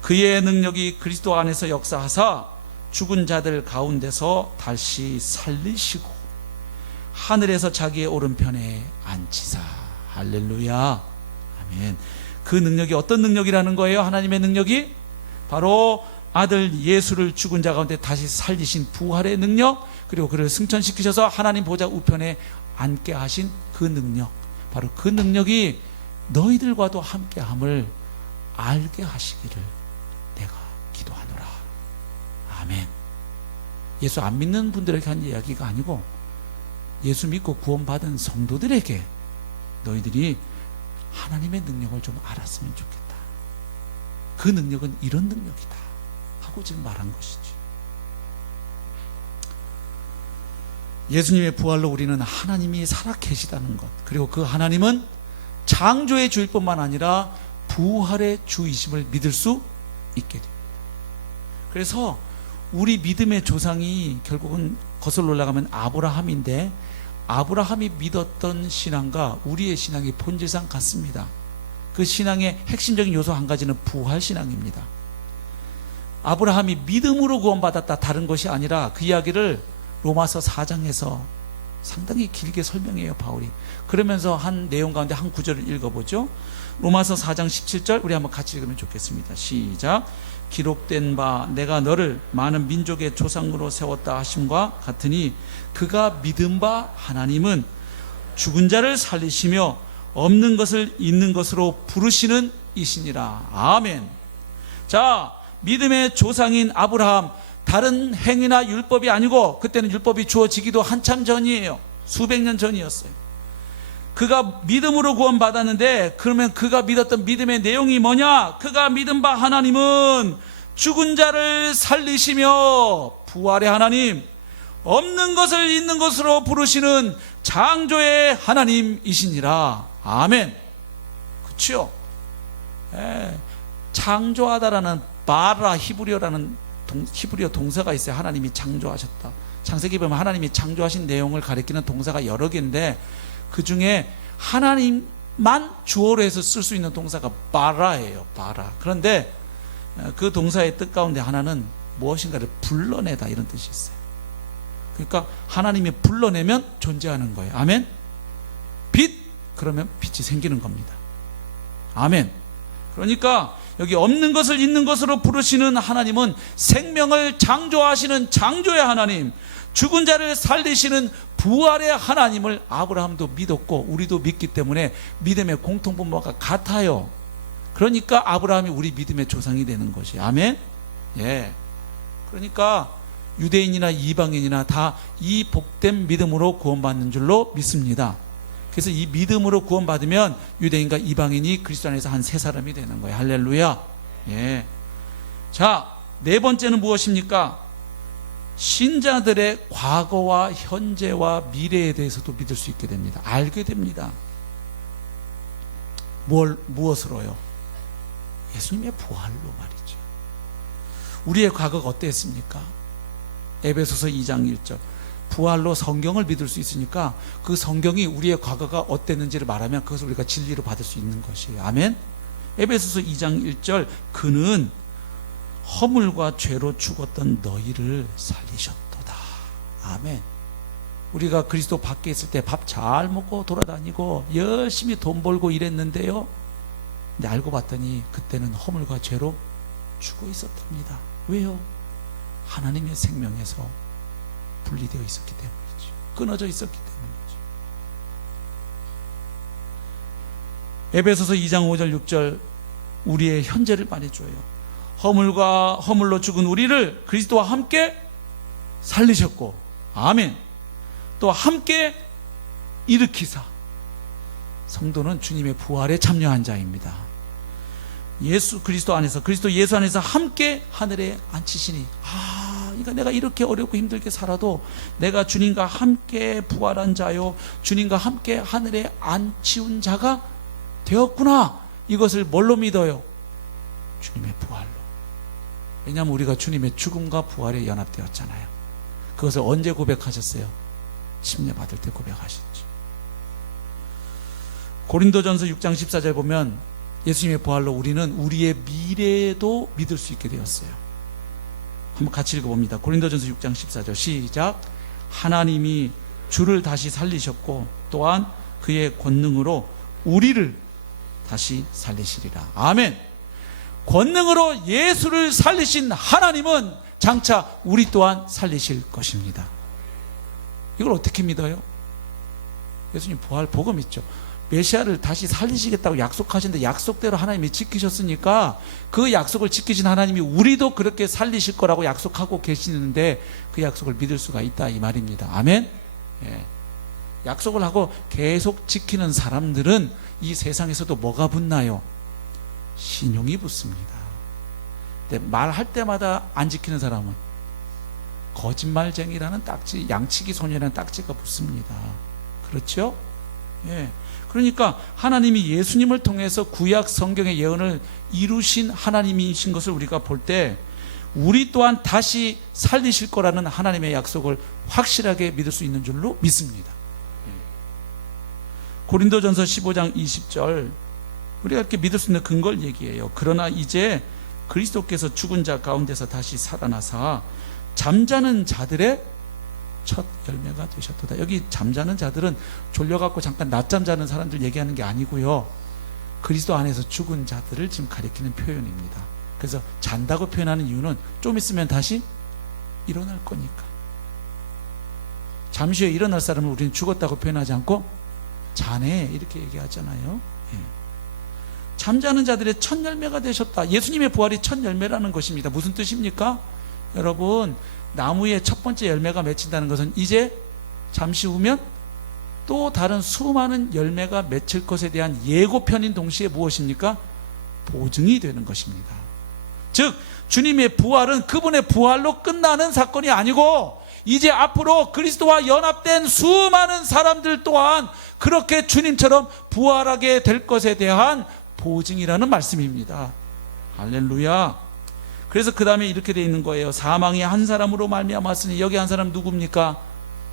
그의 능력이 그리스도 안에서 역사하사 죽은 자들 가운데서 다시 살리시고 하늘에서 자기의 오른편에 앉히사. 할렐루야. 아멘. 그 능력이 어떤 능력이라는 거예요? 하나님의 능력이 바로 아들 예수를 죽은 자 가운데 다시 살리신 부활의 능력, 그리고 그를 승천시키셔서 하나님 보좌 우편에 앉게 하신 그 능력, 바로 그 능력이 너희들과도 함께함을 알게 하시기를 내가 기도하노라. 아멘. 예수 안 믿는 분들에게 한 이야기가 아니고 예수 믿고 구원받은 성도들에게 너희들이 하나님의 능력을 좀 알았으면 좋겠다. 그 능력은 이런 능력이다 하고 지금 말한 것이죠. 예수님의 부활로 우리는 하나님이 살아 계시다는 것, 그리고 그 하나님은 창조의 주일 뿐만 아니라 부활의 주이심을 믿을 수 있게 됩니다. 그래서 우리 믿음의 조상이 결국은 거슬러 올라가면 아브라함인데, 아브라함이 믿었던 신앙과 우리의 신앙이 본질상 같습니다. 그 신앙의 핵심적인 요소 한 가지는 부활신앙입니다. 아브라함이 믿음으로 구원받았다, 다른 것이 아니라 그 이야기를 로마서 4장에서 상당히 길게 설명해요, 바울이. 그러면서 한 내용 가운데 한 구절을 읽어보죠. 로마서 4장 17절 우리 한번 같이 읽으면 좋겠습니다. 시작. 기록된 바 내가 너를 많은 민족의 조상으로 세웠다 하심과 같으니 그가 믿은 바 하나님은 죽은 자를 살리시며 없는 것을 있는 것으로 부르시는 이시니라. 아멘. 자, 믿음의 조상인 아브라함, 다른 행위나 율법이 아니고, 그때는 율법이 주어지기도 한참 전이에요. 수백 년 전이었어요. 그가 믿음으로 구원받았는데, 그러면 그가 믿었던 믿음의 내용이 뭐냐? 그가 믿은 바 하나님은 죽은 자를 살리시며 부활의 하나님, 없는 것을 있는 것으로 부르시는 창조의 하나님이시니라. 아멘. 그렇죠? 창조하다라는 바라 히브리어 동사가 있어요. 하나님이 창조하셨다. 창세기 보면 하나님이 창조하신 내용을 가리키는 동사가 여러 개인데, 그 중에 하나님만 주어로 해서 쓸 수 있는 동사가 바라예요. 바라. 그런데 그 동사의 뜻 가운데 하나는 무엇인가를 불러내다, 이런 뜻이 있어요. 그러니까 하나님이 불러내면 존재하는 거예요. 아멘. 빛, 그러면 빛이 생기는 겁니다. 아멘. 그러니까 여기 없는 것을 있는 것으로 부르시는 하나님은 생명을 창조하시는 창조의 하나님, 죽은 자를 살리시는 부활의 하나님을 아브라함도 믿었고 우리도 믿기 때문에 믿음의 공통분모가 같아요. 그러니까 아브라함이 우리 믿음의 조상이 되는 것이. 아멘. 예. 그러니까 유대인이나 이방인이나 다 이 복된 믿음으로 구원받는 줄로 믿습니다. 그래서 이 믿음으로 구원받으면 유대인과 이방인이 그리스도 안에서 한 세 사람이 되는 거예요. 할렐루야. 예. 자, 네 번째는 무엇입니까? 신자들의 과거와 현재와 미래에 대해서도 믿을 수 있게 됩니다. 알게 됩니다. 무엇으로요? 예수님의 부활로 말이죠. 우리의 과거가 어땠습니까? 에베소서 2장 1절. 부활로 성경을 믿을 수 있으니까 그 성경이 우리의 과거가 어땠는지를 말하면 그것을 우리가 진리로 받을 수 있는 것이에요. 아멘. 에베소서 2장 1절. 그는 허물과 죄로 죽었던 너희를 살리셨도다. 아멘. 우리가 그리스도 밖에 있을 때 밥 잘 먹고 돌아다니고 열심히 돈 벌고 이랬는데요, 근데 알고 봤더니 그때는 허물과 죄로 죽어 있었답니다. 왜요? 하나님의 생명에서 분리되어 있었기 때문이죠. 끊어져 있었기 때문이죠. 에베소서 2장 5절 6절 우리의 현재를 말해줘요. 허물로 죽은 우리를 그리스도와 함께 살리셨고, 아멘. 또 함께 일으키사 성도는 주님의 부활에 참여한 자입니다. 예수 그리스도 안에서, 그리스도 예수 안에서 함께 하늘에 앉히시니, 그러니까 내가 이렇게 어렵고 힘들게 살아도 내가 주님과 함께 부활한 자요, 주님과 함께 하늘에 앉히운 자가 되었구나. 이것을 뭘로 믿어요? 주님의 부활로. 왜냐하면 우리가 주님의 죽음과 부활에 연합되었잖아요. 그것을 언제 고백하셨어요? 침례 받을 때 고백하셨죠. 고린도전서 6장 14절 보면 예수님의 부활로 우리는 우리의 미래도 믿을 수 있게 되었어요. 한번 같이 읽어봅니다. 고린도전서 6장 14절 시작. 하나님이 주를 다시 살리셨고 또한 그의 권능으로 우리를 다시 살리시리라. 아멘. 권능으로 예수를 살리신 하나님은 장차 우리 또한 살리실 것입니다. 이걸 어떻게 믿어요? 예수님 부활 복음 있죠. 메시아를 다시 살리시겠다고 약속하셨는데 약속대로 하나님이 지키셨으니까 그 약속을 지키신 하나님이 우리도 그렇게 살리실 거라고 약속하고 계시는데 그 약속을 믿을 수가 있다 이 말입니다. 아멘. 예. 약속을 하고 계속 지키는 사람들은 이 세상에서도 뭐가 붙나요? 신용이 붙습니다. 근데 말할 때마다 안 지키는 사람은 거짓말쟁이라는 딱지, 양치기 소녀라는 딱지가 붙습니다. 그렇죠? 예. 그러니까 하나님이 예수님을 통해서 구약 성경의 예언을 이루신 하나님이신 것을 우리가 볼 때 우리 또한 다시 살리실 거라는 하나님의 약속을 확실하게 믿을 수 있는 줄로 믿습니다. 고린도전서 15장 20절 우리가 이렇게 믿을 수 있는 근거를 얘기해요. 그러나 이제 그리스도께서 죽은 자 가운데서 다시 살아나사 잠자는 자들의 첫 열매가 되셨도다. 여기 잠자는 자들은 졸려갖고 잠깐 낮잠 자는 사람들 얘기하는 게 아니고요, 그리스도 안에서 죽은 자들을 지금 가리키는 표현입니다. 그래서 잔다고 표현하는 이유는 좀 있으면 다시 일어날 거니까. 잠시 후에 일어날 사람을 우리는 죽었다고 표현하지 않고 자네 이렇게 얘기하잖아요. 예. 잠자는 자들의 첫 열매가 되셨다. 예수님의 부활이 첫 열매라는 것입니다. 무슨 뜻입니까? 여러분, 나무에 첫 번째 열매가 맺힌다는 것은 이제 잠시 후면 또 다른 수많은 열매가 맺힐 것에 대한 예고편인 동시에 무엇입니까? 보증이 되는 것입니다. 즉 주님의 부활은 그분의 부활로 끝나는 사건이 아니고 이제 앞으로 그리스도와 연합된 수많은 사람들 또한 그렇게 주님처럼 부활하게 될 것에 대한 보증이라는 말씀입니다. 할렐루야. 그래서 그 다음에 이렇게 되어 있는 거예요. 사망이 한 사람으로 말미암았으니, 여기 한 사람 누굽니까?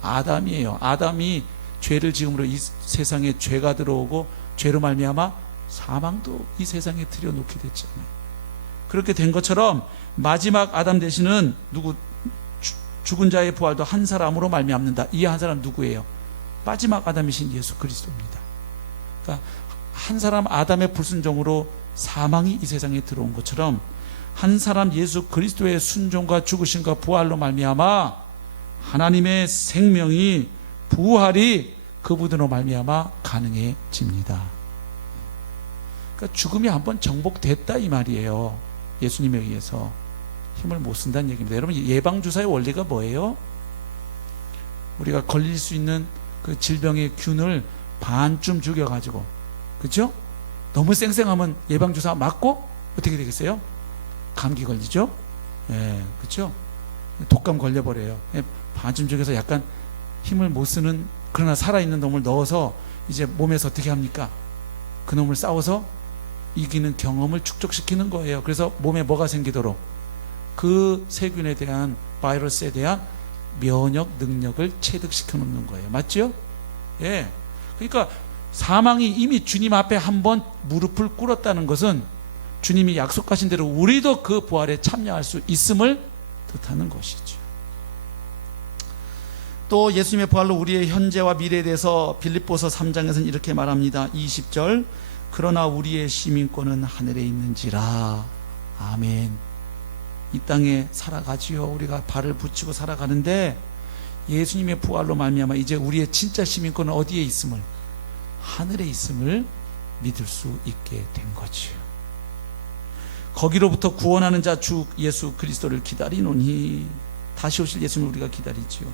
아담이에요. 아담이 죄를 지음으로 이 세상에 죄가 들어오고 죄로 말미암아 사망도 이 세상에 들여놓게 됐잖아요. 그렇게 된 것처럼 마지막 아담 되시는 누구, 죽은 자의 부활도 한 사람으로 말미암는다. 이 한 사람 누구예요? 마지막 아담이신 예수 그리스도입니다. 그러니까 한 사람 아담의 불순종으로 사망이 이 세상에 들어온 것처럼 한 사람 예수 그리스도의 순종과 죽으심과 부활로 말미암아 하나님의 생명이, 부활이 그분으로 말미암아 가능해집니다. 그러니까 죽음이 한번 정복됐다 이 말이에요. 예수님에 의해서 힘을 못 쓴다는 얘기입니다. 여러분, 예방주사의 원리가 뭐예요? 우리가 걸릴 수 있는 그 질병의 균을 반쯤 죽여가지고, 그렇죠? 너무 쌩쌩하면 예방주사 맞고 어떻게 되겠어요? 감기 걸리죠? 예, 그렇죠? 독감 걸려버려요. 예, 반쯤 죽여서 약간 힘을 못 쓰는, 그러나 살아있는 놈을 넣어서 이제 몸에서 어떻게 합니까? 그 놈을 싸워서 이기는 경험을 축적시키는 거예요. 그래서 몸에 뭐가 생기도록 그 세균에 대한, 바이러스에 대한 면역 능력을 체득시켜 놓는 거예요. 맞죠? 예. 그러니까 사망이 이미 주님 앞에 한번 무릎을 꿇었다는 것은 주님이 약속하신 대로 우리도 그 부활에 참여할 수 있음을 뜻하는 것이죠. 또 예수님의 부활로 우리의 현재와 미래에 대해서 빌립보서 3장에서는 이렇게 말합니다. 20절, 그러나 우리의 시민권은 하늘에 있는지라. 아멘. 이 땅에 살아가지요. 우리가 발을 붙이고 살아가는데 예수님의 부활로 말미암아 이제 우리의 진짜 시민권은 어디에 있음을, 하늘에 있음을 믿을 수 있게 된 거지요. 거기로부터 구원하는 자 주 예수 그리스도를 기다리노니, 다시 오실 예수님을 우리가 기다리지요.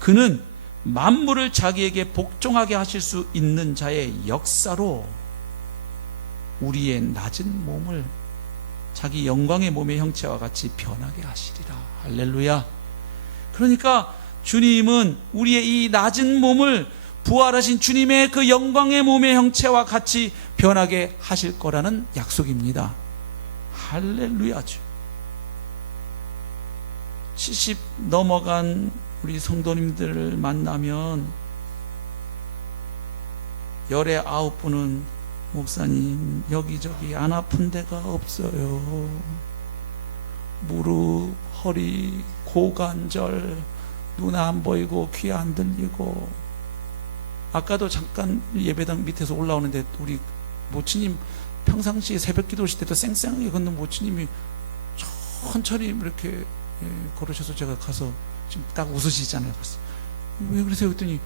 그는 만물을 자기에게 복종하게 하실 수 있는 자의 역사로 우리의 낮은 몸을 자기 영광의 몸의 형체와 같이 변하게 하시리라. 할렐루야. 그러니까 주님은 우리의 이 낮은 몸을 부활하신 주님의 그 영광의 몸의 형체와 같이 변하게 하실 거라는 약속입니다. 할렐루야죠. 70 넘어간 우리 성도님들을 만나면 열의 9분은 목사님 여기저기 안 아픈 데가 없어요. 무릎, 허리, 고관절, 눈 안 보이고 귀 안 들리고. 아까도 잠깐 예배당 밑에서 올라오는데 우리 모치님 평상시에 새벽 기도하실 때도 쌩쌩하게 걷는 모치님이 천천히 이렇게 걸으셔서 제가 가서 지금 딱 웃으시잖아요. 그래서 왜 그러세요? 그랬더니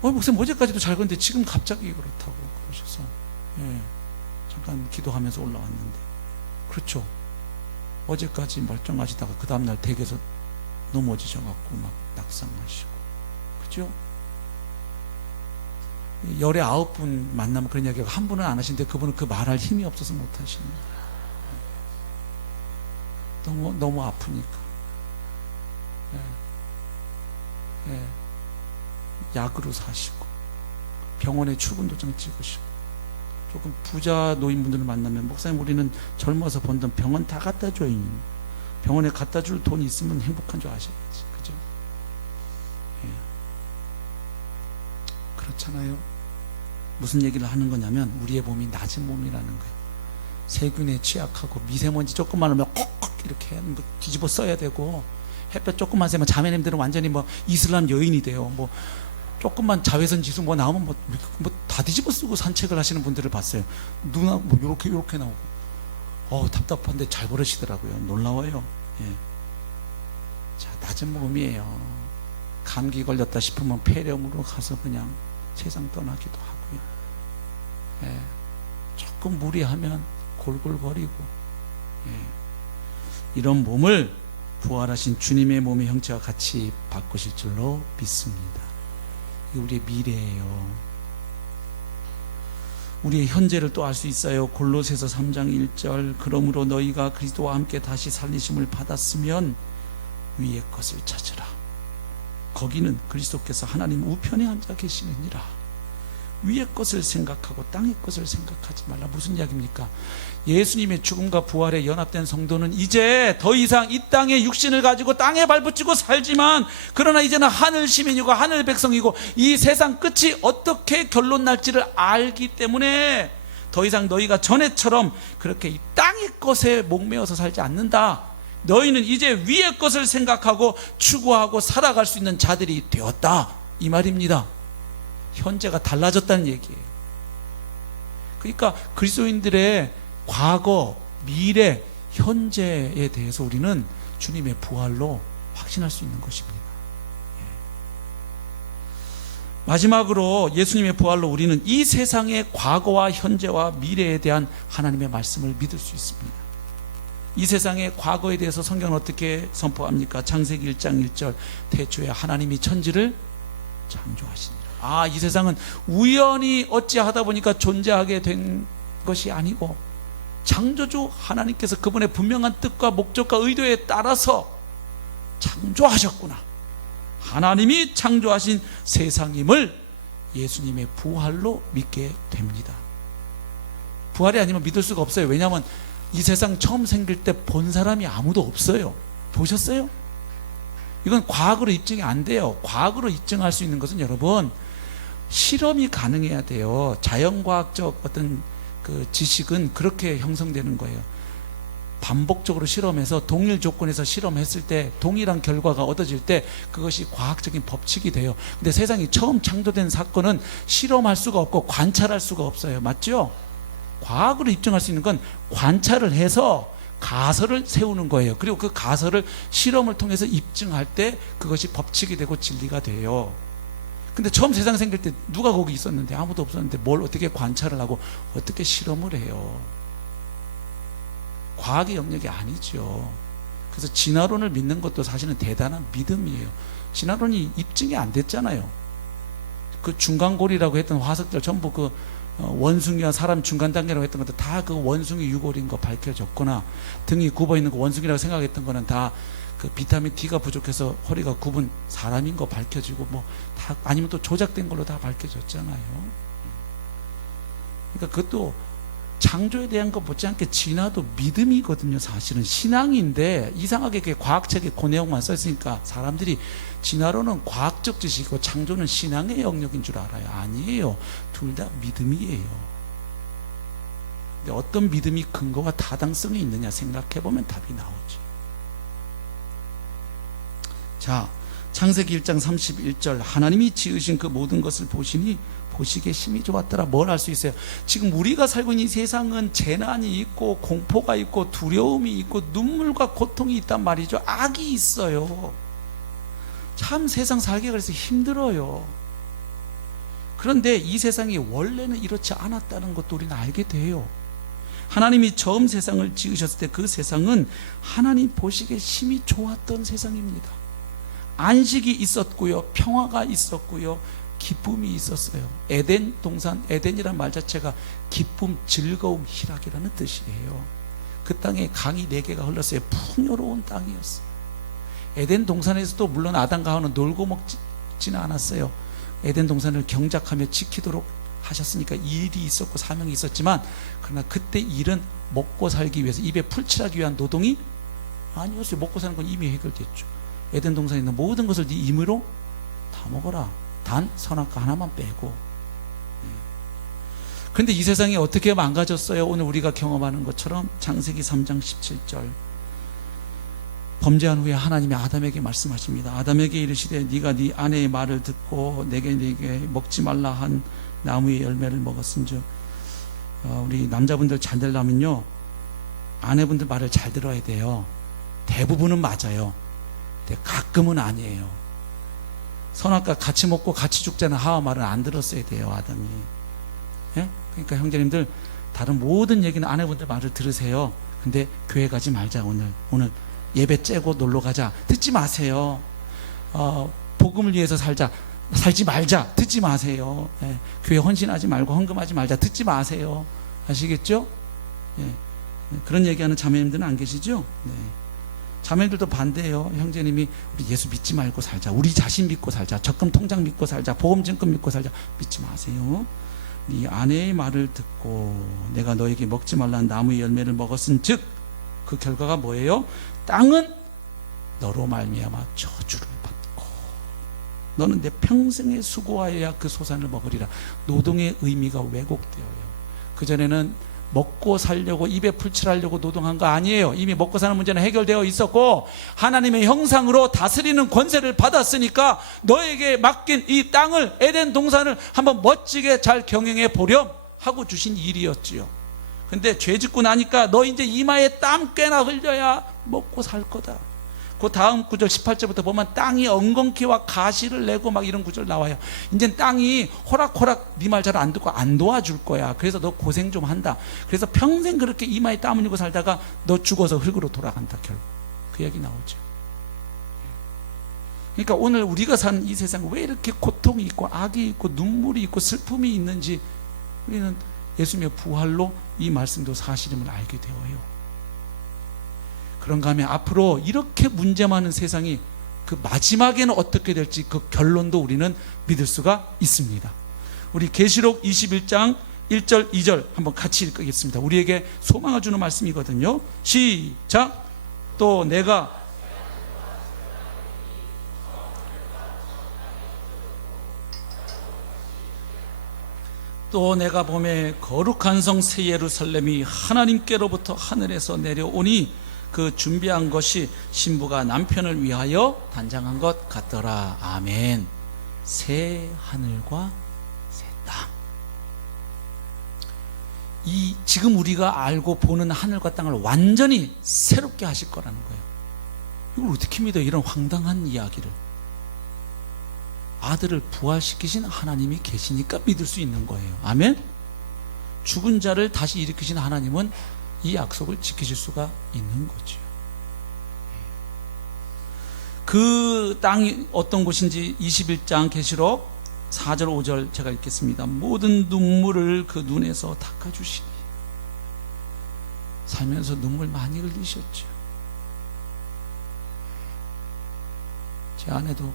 목사님 어제까지도 잘 걷는데 지금 갑자기 그렇다고 그러셔서 잠깐 기도하면서 올라왔는데, 그렇죠. 어제까지 멀쩡하시다가 그 다음날 댁에서 넘어지셔갖고 막 낙상하시고, 그죠? 열에 9분 만나면 그런 이야기가 한 분은 안 하시는데 그분은 그 말할 힘이 없어서 못 하시는 거예요. 너무 아프니까. 약으로 사시고 병원에 출근 도장 찍으시고. 조금 부자 노인분들을 만나면 목사님 우리는 젊어서 번 돈 병원 다 갖다 줘요. 병원에 갖다 줄 돈이 있으면 행복한 줄 아셔야지. 그죠? 그렇잖아요. 무슨 얘기를 하는 거냐면 우리의 몸이 낮은 몸이라는 거예요. 세균에 취약하고 미세먼지 조금만 하면 콕콕 이렇게 뒤집어 써야 되고, 햇볕 조금만 쐬면 자매님들은 완전히 이슬람 여인이 돼요. 조금만 자외선 지수 나오면 다 뒤집어 쓰고 산책을 하시는 분들을 봤어요. 눈하고 요렇게 나오고. 답답한데 잘 걸으시더라고요. 놀라워요. 자, 낮은 몸이에요. 감기 걸렸다 싶으면 폐렴으로 가서 그냥 세상 떠나기도 하고요. 조금 무리하면 골골거리고. 이런 몸을 부활하신 주님의 몸의 형체와 같이 바꾸실 줄로 믿습니다. 이게 우리의 미래예요. 우리의 현재를 또 알 수 있어요. 골로새서 3장 1절, 그러므로 너희가 그리스도와 함께 다시 살리심을 받았으면 위의 것을 찾으라. 거기는 그리스도께서 하나님 우편에 앉아 계시느니라. 위의 것을 생각하고 땅의 것을 생각하지 말라. 무슨 이야기입니까? 예수님의 죽음과 부활에 연합된 성도는 이제 더 이상 이 땅의 육신을 가지고 땅에 발붙이고 살지만, 그러나 이제는 하늘 시민이고 하늘 백성이고 이 세상 끝이 어떻게 결론 날지를 알기 때문에 더 이상 너희가 전에처럼 그렇게 이 땅의 것에 목매어서 살지 않는다. 너희는 이제 위의 것을 생각하고 추구하고 살아갈 수 있는 자들이 되었다, 이 말입니다. 현재가 달라졌다는 얘기예요. 그러니까 그리스도인들의 과거, 미래, 현재에 대해서 우리는 주님의 부활로 확신할 수 있는 것입니다. 마지막으로 예수님의 부활로 우리는 이 세상의 과거와 현재와 미래에 대한 하나님의 말씀을 믿을 수 있습니다. 이 세상의 과거에 대해서 성경은 어떻게 선포합니까? 창세기 1장 1절, 태초에 하나님이 천지를 창조하시니라. 이 세상은 우연히 어찌하다 보니까 존재하게 된 것이 아니고 창조주 하나님께서 그분의 분명한 뜻과 목적과 의도에 따라서 창조하셨구나. 하나님이 창조하신 세상임을 예수님의 부활로 믿게 됩니다. 부활이 아니면 믿을 수가 없어요. 왜냐하면 이 세상 처음 생길 때 본 사람이 아무도 없어요. 보셨어요? 이건 과학으로 입증이 안 돼요. 과학으로 입증할 수 있는 것은 여러분, 실험이 가능해야 돼요. 자연과학적 어떤 그 지식은 그렇게 형성되는 거예요. 반복적으로 실험해서 동일 조건에서 실험했을 때 동일한 결과가 얻어질 때 그것이 과학적인 법칙이 돼요. 근데 세상이 처음 창조된 사건은 실험할 수가 없고 관찰할 수가 없어요. 맞죠? 과학으로 입증할 수 있는 건 관찰을 해서 가설을 세우는 거예요. 그리고 그 가설을 실험을 통해서 입증할 때 그것이 법칙이 되고 진리가 돼요. 근데 처음 세상 생길 때 누가 거기 있었는데? 아무도 없었는데 뭘 어떻게 관찰을 하고 어떻게 실험을 해요? 과학의 영역이 아니죠. 그래서 진화론을 믿는 것도 사실은 대단한 믿음이에요. 진화론이 입증이 안 됐잖아요. 그 중간골이라고 했던 화석들 전부 그 원숭이와 사람 중간 단계라고 했던 것도 다 그 원숭이 유골인 거 밝혀졌거나, 등이 굽어 있는 거 원숭이라고 생각했던 거는 다 그 비타민 D가 부족해서 허리가 굽은 사람인 거 밝혀지고, 뭐 다 아니면 또 조작된 걸로 다 밝혀졌잖아요. 그러니까 그것도 창조에 대한 것 못지않게 진화도 믿음이거든요. 사실은 신앙인데 이상하게 과학책에 그 내용만 써있으니까 사람들이 진화론은 과학적 지식이고 창조는 신앙의 영역인 줄 알아요. 아니에요. 둘 다 믿음이에요. 근데 어떤 믿음이 근거와 타당성이 있느냐 생각해보면 답이 나오지. 자, 창세기 1장 31절, 하나님이 지으신 그 모든 것을 보시니 보시기에 심히 좋았더라. 뭘 알 수 있어요? 지금 우리가 살고 있는 이 세상은 재난이 있고 공포가 있고 두려움이 있고 눈물과 고통이 있단 말이죠. 악이 있어요. 참 세상 살기가 그래서 힘들어요. 그런데 이 세상이 원래는 이렇지 않았다는 것도 우리는 알게 돼요. 하나님이 처음 세상을 지으셨을 때 그 세상은 하나님 보시기에 심히 좋았던 세상입니다. 안식이 있었고요, 평화가 있었고요, 기쁨이 있었어요. 에덴 동산, 에덴이란 말 자체가 기쁨, 즐거움, 희락이라는 뜻이에요. 그 땅에 강이 4개가 흘렀어요. 풍요로운 땅이었어요. 에덴 동산에서도 물론 아담과 하와는 놀고 먹지는 않았어요. 에덴 동산을 경작하며 지키도록 하셨으니까 일이 있었고 사명이 있었지만, 그러나 그때 일은 먹고 살기 위해서 입에 풀칠하기 위한 노동이 아니었어요. 먹고 사는 건 이미 해결됐죠. 에덴 동산에 있는 모든 것을 네 임의로 다 먹어라. 단 선악과 하나만 빼고. 그런데 이 세상이 어떻게 망가졌어요? 오늘 우리가 경험하는 것처럼 창세기 3장 17절, 범죄한 후에 하나님이 아담에게 말씀하십니다. 아담에게 이르시되 네가 네 아내의 말을 듣고 내게 먹지 말라 한 나무의 열매를 먹었은즉. 우리 남자분들 잘 되려면요, 아내분들 말을 잘 들어야 돼요. 대부분은 맞아요. 근데 가끔은 아니에요. 선악과 같이 먹고 같이 죽자는 하와 말은 안 들었어야 돼요, 아담이. 예? 그러니까 형제님들, 다른 모든 얘기는 아내분들 말을 들으세요. 근데 교회 가지 말자, 오늘 예배 째고 놀러 가자, 듣지 마세요. 복음을 위해서 살지 말자, 듣지 마세요. 예. 교회 헌신하지 말고 헌금하지 말자, 듣지 마세요. 아시겠죠? 예. 그런 얘기하는 자매님들은 안 계시죠? 네. 자매들도 반대예요. 형제님이 우리 예수 믿지 말고 살자, 우리 자신 믿고 살자, 적금 통장 믿고 살자, 보험증금 믿고 살자, 믿지 마세요. 네 아내의 말을 듣고 내가 너에게 먹지 말라는 나무의 열매를 먹었은즉 그 결과가 뭐예요? 땅은 너로 말미암아 저주를 받고 너는 내 평생에 수고하여야 그 소산을 먹으리라. 노동의 의미가 왜곡되어요. 그전에는 먹고 살려고 입에 풀칠하려고 노동한 거 아니에요. 이미 먹고 사는 문제는 해결되어 있었고 하나님의 형상으로 다스리는 권세를 받았으니까 너에게 맡긴 이 땅을, 에덴 동산을 한번 멋지게 잘 경영해 보렴 하고 주신 일이었지요. 근데 죄 짓고 나니까 너 이제 이마에 땀 꽤나 흘려야 먹고 살 거다. 그 다음 구절 18절부터 보면 땅이 엉겅퀴와 가시를 내고 막 이런 구절 나와요. 이제 땅이 호락호락 네 말 잘 안 듣고 안 도와줄 거야. 그래서 너 고생 좀 한다. 그래서 평생 그렇게 이마에 땀 흘리고 살다가 너 죽어서 흙으로 돌아간다. 결국 그 얘기 나오죠. 그러니까 오늘 우리가 사는 이 세상 왜 이렇게 고통이 있고 악이 있고 눈물이 있고 슬픔이 있는지 우리는 예수님의 부활로 이 말씀도 사실임을 알게 되어요. 그런가 하면 앞으로 이렇게 문제 많은 세상이 그 마지막에는 어떻게 될지 그 결론도 우리는 믿을 수가 있습니다. 우리 계시록 21장 1절 2절 한번 같이 읽겠습니다. 우리에게 소망을 주는 말씀이거든요. 시작. 또 내가 봄에 거룩한 성 새 예루살렘이 하나님께로부터 하늘에서 내려오니 그 준비한 것이 신부가 남편을 위하여 단장한 것 같더라. 아멘. 새 하늘과 새 땅. 이 지금 우리가 알고 보는 하늘과 땅을 완전히 새롭게 하실 거라는 거예요. 이걸 어떻게 믿어요? 이런 황당한 이야기를. 아들을 부활시키신 하나님이 계시니까 믿을 수 있는 거예요. 아멘. 죽은 자를 다시 일으키신 하나님은 이 약속을 지키실 수가 있는 거죠. 그 땅이 어떤 곳인지 21장 계시록 4절 5절 제가 읽겠습니다. 모든 눈물을 그 눈에서 닦아주시니. 살면서 눈물 많이 흘리셨죠. 제 아내도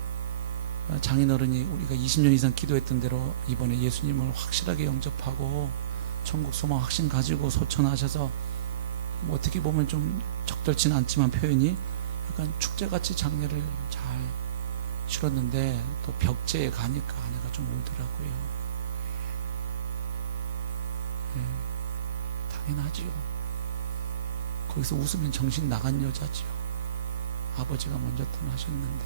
장인어른이 우리가 20년 이상 기도했던 대로 이번에 예수님을 확실하게 영접하고 천국 소망 확신 가지고 소천하셔서 뭐 어떻게 보면 좀 적절치는 않지만 표현이 약간 축제같이 장례를 잘 치렀는데 또 벽제에 가니까 아내가 좀 울더라고요. 네, 당연하지요. 거기서 웃으면 정신 나간 여자지요. 아버지가 먼저 떠나셨는데.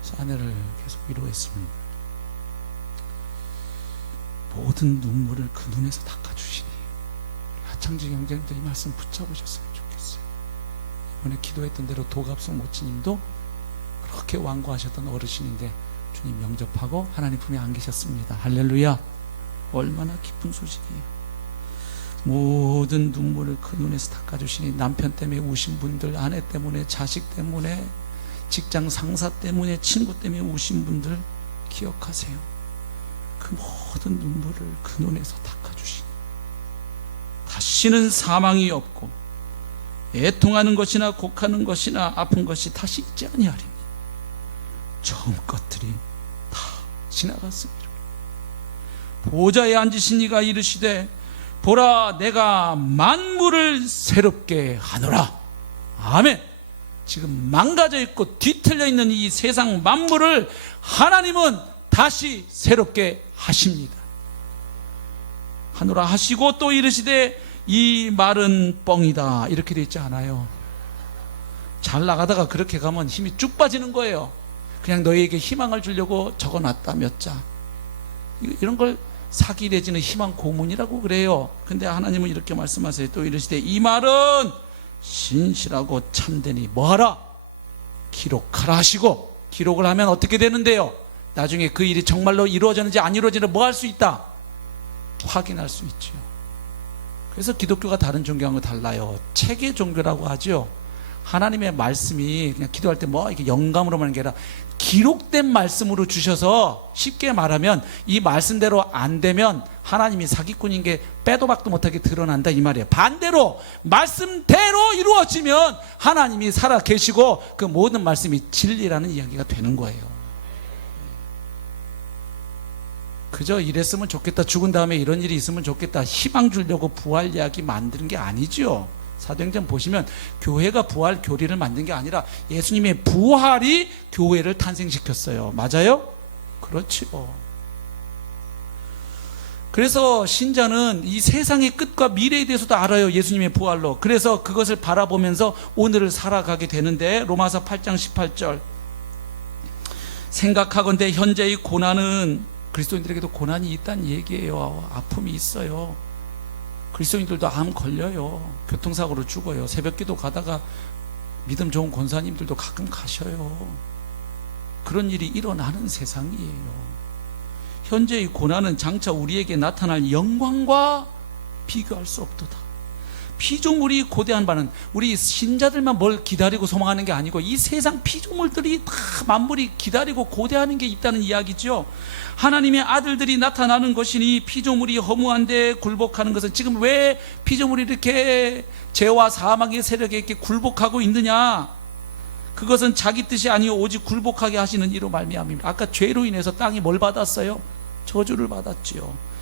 그래서 아내를 계속 위로했습니다. 모든 눈물을 그 눈에서 닦아주시니. 하창지 형제님도 이 말씀 붙잡으셨으면 좋겠어요. 이번에 기도했던 대로 도갑송 모치님도 그렇게 완고하셨던 어르신인데 주님 영접하고 하나님 품에 안기셨습니다. 할렐루야. 얼마나 기쁜 소식이에요. 모든 눈물을 그 눈에서 닦아주시니. 남편 때문에 우신 분들, 아내 때문에, 자식 때문에, 직장 상사 때문에, 친구 때문에 우신 분들 기억하세요. 그 모든 눈물을 그 눈에서 닦아주시니. 다시는 사망이 없고 애통하는 것이나 곡하는 것이나 아픈 것이 다시 있지 아니하리니. 처음 것들이 다 지나갔습니다. 보좌에 앉으신 이가 이르시되 보라 내가 만물을 새롭게 하노라. 아멘. 지금 망가져 있고 뒤틀려 있는 이 세상 만물을 하나님은 다시 새롭게 하십니다. 하노라 하시고 또 이르시되 이 말은 뻥이다. 이렇게 되어 있지 않아요. 잘 나가다가 그렇게 가면 힘이 쭉 빠지는 거예요. 그냥 너희에게 희망을 주려고 적어놨다 몇 자. 이런 걸 사기 내지는 희망 고문이라고 그래요. 근데 하나님은 이렇게 말씀하세요. 또 이르시되 이 말은 신실하고 참되니 뭐하라? 기록하라 하시고. 기록을 하면 어떻게 되는데요? 나중에 그 일이 정말로 이루어졌는지 안 이루어지는지 뭐 할 수 있다? 확인할 수 있죠. 그래서 기독교가 다른 종교하고 달라요. 체계 종교라고 하죠. 하나님의 말씀이 그냥 기도할 때 뭐 이렇게 영감으로만 하는 게 아니라 기록된 말씀으로 주셔서, 쉽게 말하면 이 말씀대로 안 되면 하나님이 사기꾼인 게 빼도 박도 못하게 드러난다 이 말이에요. 반대로 말씀대로 이루어지면 하나님이 살아 계시고 그 모든 말씀이 진리라는 이야기가 되는 거예요. 그저 이랬으면 좋겠다, 죽은 다음에 이런 일이 있으면 좋겠다, 희망 주려고 부활 이야기 만드는 게 아니죠. 사도행전 보시면 교회가 부활 교리를 만든 게 아니라 예수님의 부활이 교회를 탄생시켰어요. 맞아요? 그렇죠. 그래서 신자는 이 세상의 끝과 미래에 대해서도 알아요. 예수님의 부활로. 그래서 그것을 바라보면서 오늘을 살아가게 되는데, 로마서 8장 18절 생각하건대 현재의 고난은, 그리스도인들에게도 고난이 있다는 얘기예요. 아픔이 있어요. 그리스도인들도 암 걸려요. 교통사고로 죽어요. 새벽기도 가다가 믿음 좋은 권사님들도 가끔 가셔요. 그런 일이 일어나는 세상이에요. 현재의 고난은 장차 우리에게 나타날 영광과 비교할 수 없도다. 피조물이 고대한 바는 우리 신자들만 뭘 기다리고 소망하는 게 아니고 이 세상 피조물들이 다 만물이 기다리고 고대하는 게 있다는 이야기죠. 하나님의 아들들이 나타나는 것이니 피조물이 허무한데 굴복하는 것은, 지금 왜 피조물이 이렇게 죄와 사망의 세력에 이렇게 굴복하고 있느냐? 그것은 자기 뜻이 아니요 오직 굴복하게 하시는 이로 말미암입니다. 아까 죄로 인해서 땅이 뭘 받았어요? 저주를 받았지요.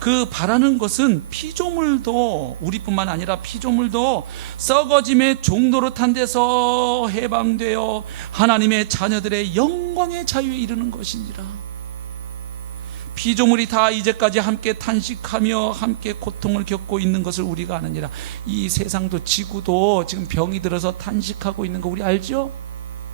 그 바라는 것은 피조물도, 우리뿐만 아니라 피조물도 썩어짐의 종로로 탄 데서 해방되어 하나님의 자녀들의 영광의 자유에 이르는 것이니라. 피조물이 다 이제까지 함께 탄식하며 함께 고통을 겪고 있는 것을 우리가 아느니라. 이 세상도 지구도 지금 병이 들어서 탄식하고 있는 거 우리 알죠?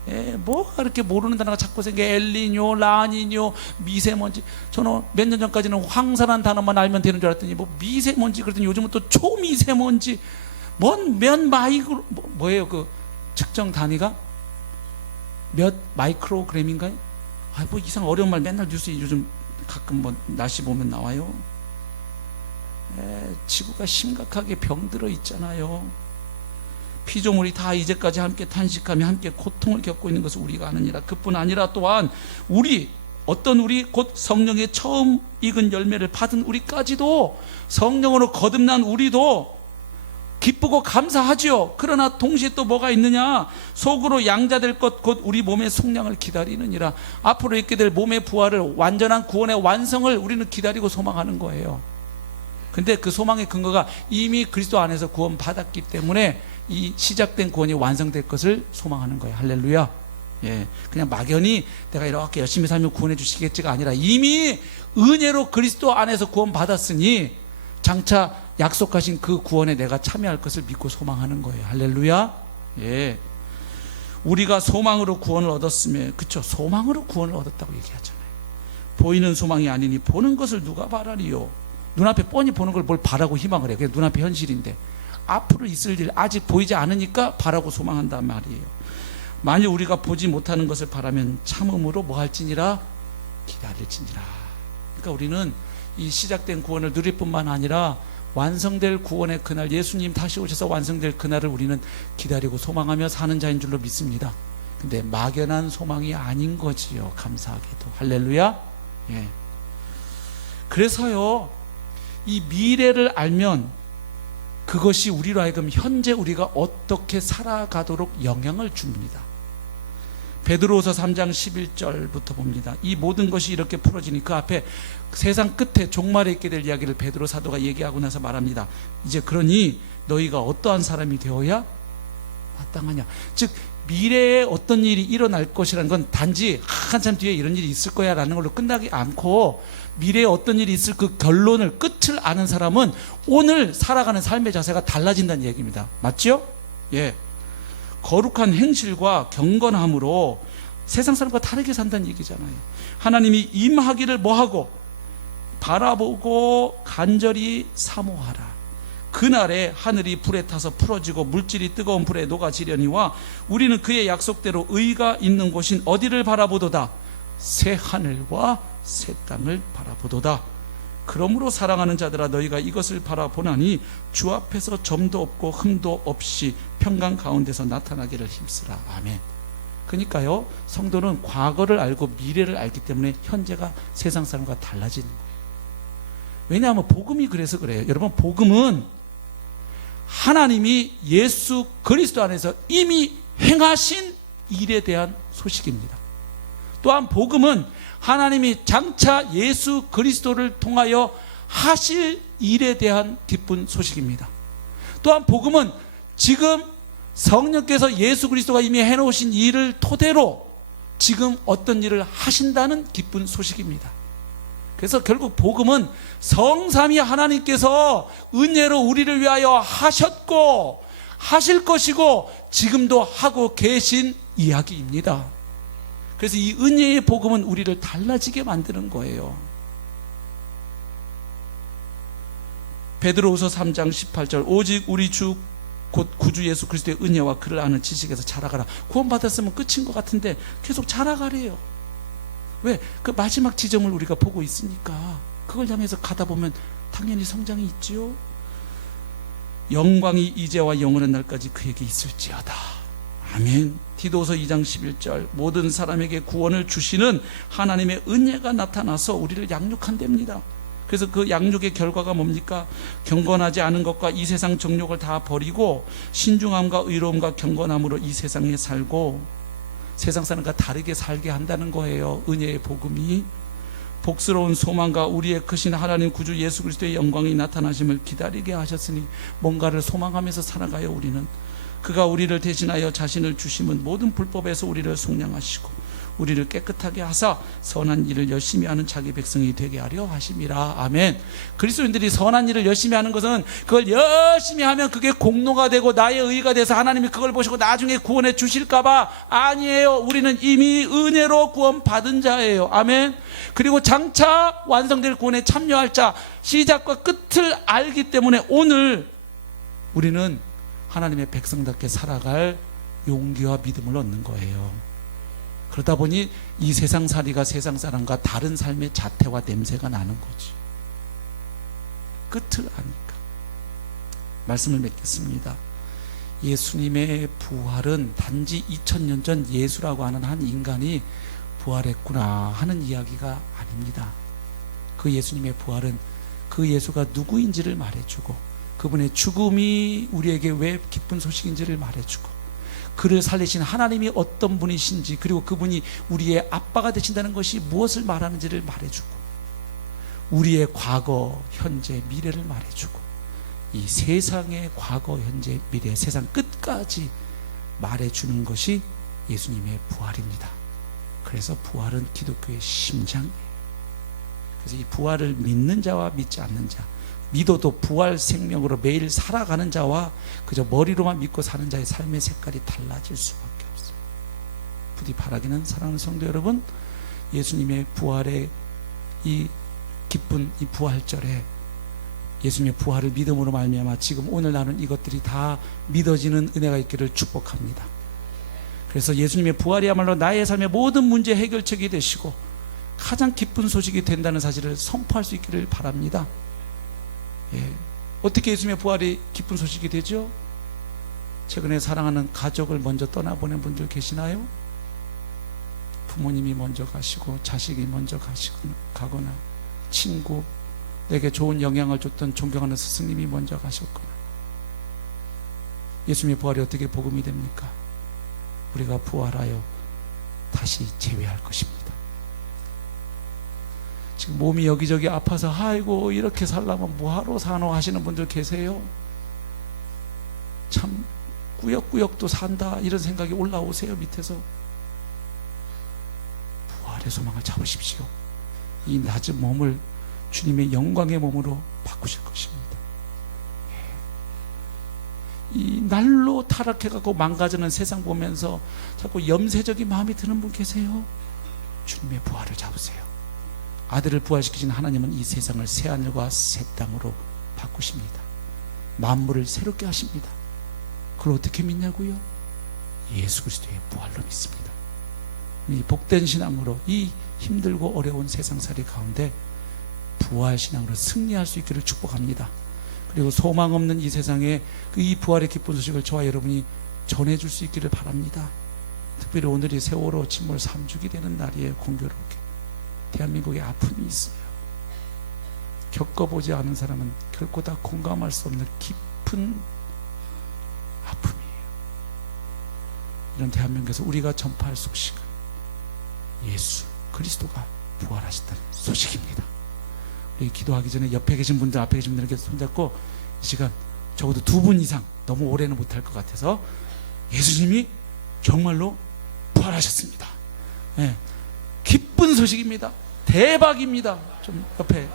예, 뭐가 그렇게 모르는 단어가 자꾸 생겨. 엘니뇨, 라니뇨, 미세먼지. 저는 몇 년 전까지는 황사라는 단어만 알면 되는 줄 알았더니 뭐 미세먼지 그랬더니 요즘은 또 초미세먼지, 몇 마이크로, 뭐예요 그 측정 단위가? 몇 마이크로그램인가요? 아, 뭐 이상 어려운 말 맨날 뉴스에 요즘 가끔 뭐 날씨 보면 나와요. 예, 지구가 심각하게 병들어 있잖아요. 피조물이 다 이제까지 함께 탄식하며 함께 고통을 겪고 있는 것을 우리가 아느니라. 그뿐 아니라 또한 우리 어떤 우리 곧 성령의 처음 익은 열매를 받은 우리까지도, 성령으로 거듭난 우리도 기쁘고 감사하지요. 그러나 동시에 또 뭐가 있느냐? 속으로 양자될 것 곧 우리 몸의 속량을 기다리느니라. 앞으로 있게 될 몸의 부활을, 완전한 구원의 완성을 우리는 기다리고 소망하는 거예요. 근데 그 소망의 근거가 이미 그리스도 안에서 구원 받았기 때문에 이 시작된 구원이 완성될 것을 소망하는 거예요. 할렐루야. 예, 그냥 막연히 내가 이렇게 열심히 살면 구원해 주시겠지가 아니라 이미 은혜로 그리스도 안에서 구원 받았으니 장차 약속하신 그 구원에 내가 참여할 것을 믿고 소망하는 거예요. 할렐루야. 예, 우리가 소망으로 구원을 얻었으면, 그쵸, 소망으로 구원을 얻었다고 얘기하잖아요. 보이는 소망이 아니니 보는 것을 누가 바라리요. 눈앞에 뻔히 보는 걸 뭘 바라고 희망을 해요. 그게 눈앞에 현실인데 앞으로 있을 일 아직 보이지 않으니까 바라고 소망한단 말이에요. 만일 우리가 보지 못하는 것을 바라면 참음으로 뭐 할지니라? 기다릴지니라. 그러니까 우리는 이 시작된 구원을 누릴 뿐만 아니라 완성될 구원의 그날, 예수님 다시 오셔서 완성될 그날을 우리는 기다리고 소망하며 사는 자인 줄로 믿습니다. 근데 막연한 소망이 아닌 거지요. 감사하게도. 할렐루야. 예. 그래서요, 이 미래를 알면 그것이 우리로 하여금 현재 우리가 어떻게 살아가도록 영향을 줍니다. 베드로후서 3장 11절부터 봅니다. 이 모든 것이 이렇게 풀어지니 그 앞에 세상 끝에 종말에 있게 될 이야기를 베드로 사도가 얘기하고 나서 말합니다. 이제 그러니 너희가 어떠한 사람이 되어야 마땅하냐. 즉 미래에 어떤 일이 일어날 것이라는 건 단지 한참 뒤에 이런 일이 있을 거야 라는 걸로 끝나지 않고, 미래에 어떤 일이 있을 그 결론을, 끝을 아는 사람은 오늘 살아가는 삶의 자세가 달라진다는 얘기입니다. 맞죠? 예. 거룩한 행실과 경건함으로 세상 사람과 다르게 산다는 얘기잖아요. 하나님이 임하기를 뭐하고? 바라보고 간절히 사모하라. 그날에 하늘이 불에 타서 풀어지고 물질이 뜨거운 불에 녹아지려니와 우리는 그의 약속대로 의가 있는 곳인 어디를 바라보도다? 새 하늘과 새 땅을 바라보도다. 그러므로 사랑하는 자들아, 너희가 이것을 바라보나니 주 앞에서 점도 없고 흠도 없이 평강 가운데서 나타나기를 힘쓰라. 아멘. 그러니까요, 성도는 과거를 알고 미래를 알기 때문에 현재가 세상 사람과 달라지는 거예요. 왜냐하면 복음이 그래서 그래요. 여러분, 복음은 하나님이 예수 그리스도 안에서 이미 행하신 일에 대한 소식입니다. 또한 복음은 하나님이 장차 예수 그리스도를 통하여 하실 일에 대한 기쁜 소식입니다. 또한 복음은 지금 성령께서 예수 그리스도가 이미 해놓으신 일을 토대로 지금 어떤 일을 하신다는 기쁜 소식입니다. 그래서 결국 복음은 성삼위 하나님께서 은혜로 우리를 위하여 하셨고 하실 것이고 지금도 하고 계신 이야기입니다. 그래서 이 은혜의 복음은 우리를 달라지게 만드는 거예요. 베드로후서 3장 18절, 오직 우리 주 곧 구주 예수 그리스도의 은혜와 그를 아는 지식에서 자라가라. 구원받았으면 끝인 것 같은데 계속 자라가래요. 왜? 그 마지막 지점을 우리가 보고 있으니까 그걸 향해서 가다 보면 당연히 성장이 있지요. 영광이 이제와 영원한 날까지 그에게 있을지어다. 아멘. 디도서 2장 11절, 모든 사람에게 구원을 주시는 하나님의 은혜가 나타나서 우리를 양육한답니다. 그래서 그 양육의 결과가 뭡니까? 경건하지 않은 것과 이 세상 정욕을 다 버리고 신중함과 의로움과 경건함으로 이 세상에 살고 세상 사람과 다르게 살게 한다는 거예요. 은혜의 복음이. 복스러운 소망과 우리의 크신 하나님 구주 예수 그리스도의 영광이 나타나심을 기다리게 하셨으니 뭔가를 소망하면서 살아가요. 우리는 그가 우리를 대신하여 자신을 주심은 모든 불법에서 우리를 속량하시고 우리를 깨끗하게 하사 선한 일을 열심히 하는 자기 백성이 되게 하려 하심이라. 아멘. 그리스도인들이 선한 일을 열심히 하는 것은 그걸 열심히 하면 그게 공로가 되고 나의 의가 돼서 하나님이 그걸 보시고 나중에 구원해 주실까봐. 아니에요. 우리는 이미 은혜로 구원 받은 자예요. 아멘. 그리고 장차 완성될 구원에 참여할 자, 시작과 끝을 알기 때문에 오늘 우리는 하나님의 백성답게 살아갈 용기와 믿음을 얻는 거예요. 그러다 보니 이 세상살이가 세상 사람과 다른 삶의 자태와 냄새가 나는 거지. 끝을 아니까. 말씀을 맺겠습니다. 예수님의 부활은 단지 2000년 전 예수라고 하는 한 인간이 부활했구나 하는 이야기가 아닙니다. 그 예수님의 부활은 그 예수가 누구인지를 말해주고, 그분의 죽음이 우리에게 왜 기쁜 소식인지를 말해주고, 그를 살리신 하나님이 어떤 분이신지, 그리고 그분이 우리의 아빠가 되신다는 것이 무엇을 말하는지를 말해주고, 우리의 과거, 현재, 미래를 말해주고, 이 세상의 과거, 현재, 미래, 세상 끝까지 말해주는 것이 예수님의 부활입니다. 그래서 부활은 기독교의 심장이에요. 그래서 이 부활을 믿는 자와 믿지 않는 자, 믿어도 부활 생명으로 매일 살아가는 자와 그저 머리로만 믿고 사는 자의 삶의 색깔이 달라질 수밖에 없어요. 부디 바라기는, 사랑하는 성도 여러분, 예수님의 부활의 이 기쁜 이 부활절에 예수님의 부활을 믿음으로 말미암아 지금 오늘 나눈 이것들이 다 믿어지는 은혜가 있기를 축복합니다. 그래서 예수님의 부활이야말로 나의 삶의 모든 문제 해결책이 되시고 가장 기쁜 소식이 된다는 사실을 선포할 수 있기를 바랍니다. 예. 어떻게 예수님의 부활이 기쁜 소식이 되죠? 최근에 사랑하는 가족을 먼저 떠나보낸 분들 계시나요? 부모님이 먼저 가시고 자식이 먼저 가거나 친구, 내게 좋은 영향을 줬던 존경하는 스승님이 먼저 가셨거나. 예수님의 부활이 어떻게 복음이 됩니까? 우리가 부활하여 다시 재회할 것입니다. 지금 몸이 여기저기 아파서 아이고 이렇게 살려면 뭐하러 사노 하시는 분들 계세요. 참 꾸역꾸역도 산다 이런 생각이 올라오세요. 밑에서 부활의 소망을 잡으십시오. 이 낮은 몸을 주님의 영광의 몸으로 바꾸실 것입니다. 이 날로 타락해가고 망가지는 세상 보면서 자꾸 염세적인 마음이 드는 분 계세요. 주님의 부활을 잡으세요. 아들을 부활시키신 하나님은 이 세상을 새하늘과 새 땅으로 바꾸십니다. 만물을 새롭게 하십니다. 그걸 어떻게 믿냐고요? 예수 그리스도의 부활로 믿습니다. 이 복된 신앙으로 이 힘들고 어려운 세상살이 가운데 부활신앙으로 승리할 수 있기를 축복합니다. 그리고 소망 없는 이 세상에 이 부활의 기쁜 소식을 저와 여러분이 전해줄 수 있기를 바랍니다. 특별히 오늘이 세월호 침몰 3주기 되는 날이에요. 공교롭게 대한민국에 아픔이 있어요. 겪어보지 않은 사람은 결코 다 공감할 수 없는 깊은 아픔이에요. 이런 대한민국에서 우리가 전파할 소식은 예수 그리스도가 부활하셨다는 소식입니다. 우리 기도하기 전에 옆에 계신 분들, 앞에 계신 분들에게 손잡고 이 시간 적어도 2분 이상, 너무 오래는 못할 것 같아서, 예수님이 정말로 부활하셨습니다. 네. 기쁜 소식입니다. 대박입니다. 좀 옆에. 네.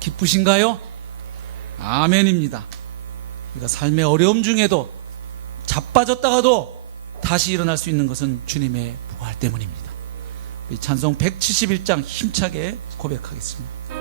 기쁘신가요? 아멘입니다. 그러니까 삶의 어려움 중에도 자빠졌다가도 다시 일어날 수 있는 것은 주님의 부활 때문입니다. 찬송 171장 힘차게 고백하겠습니다.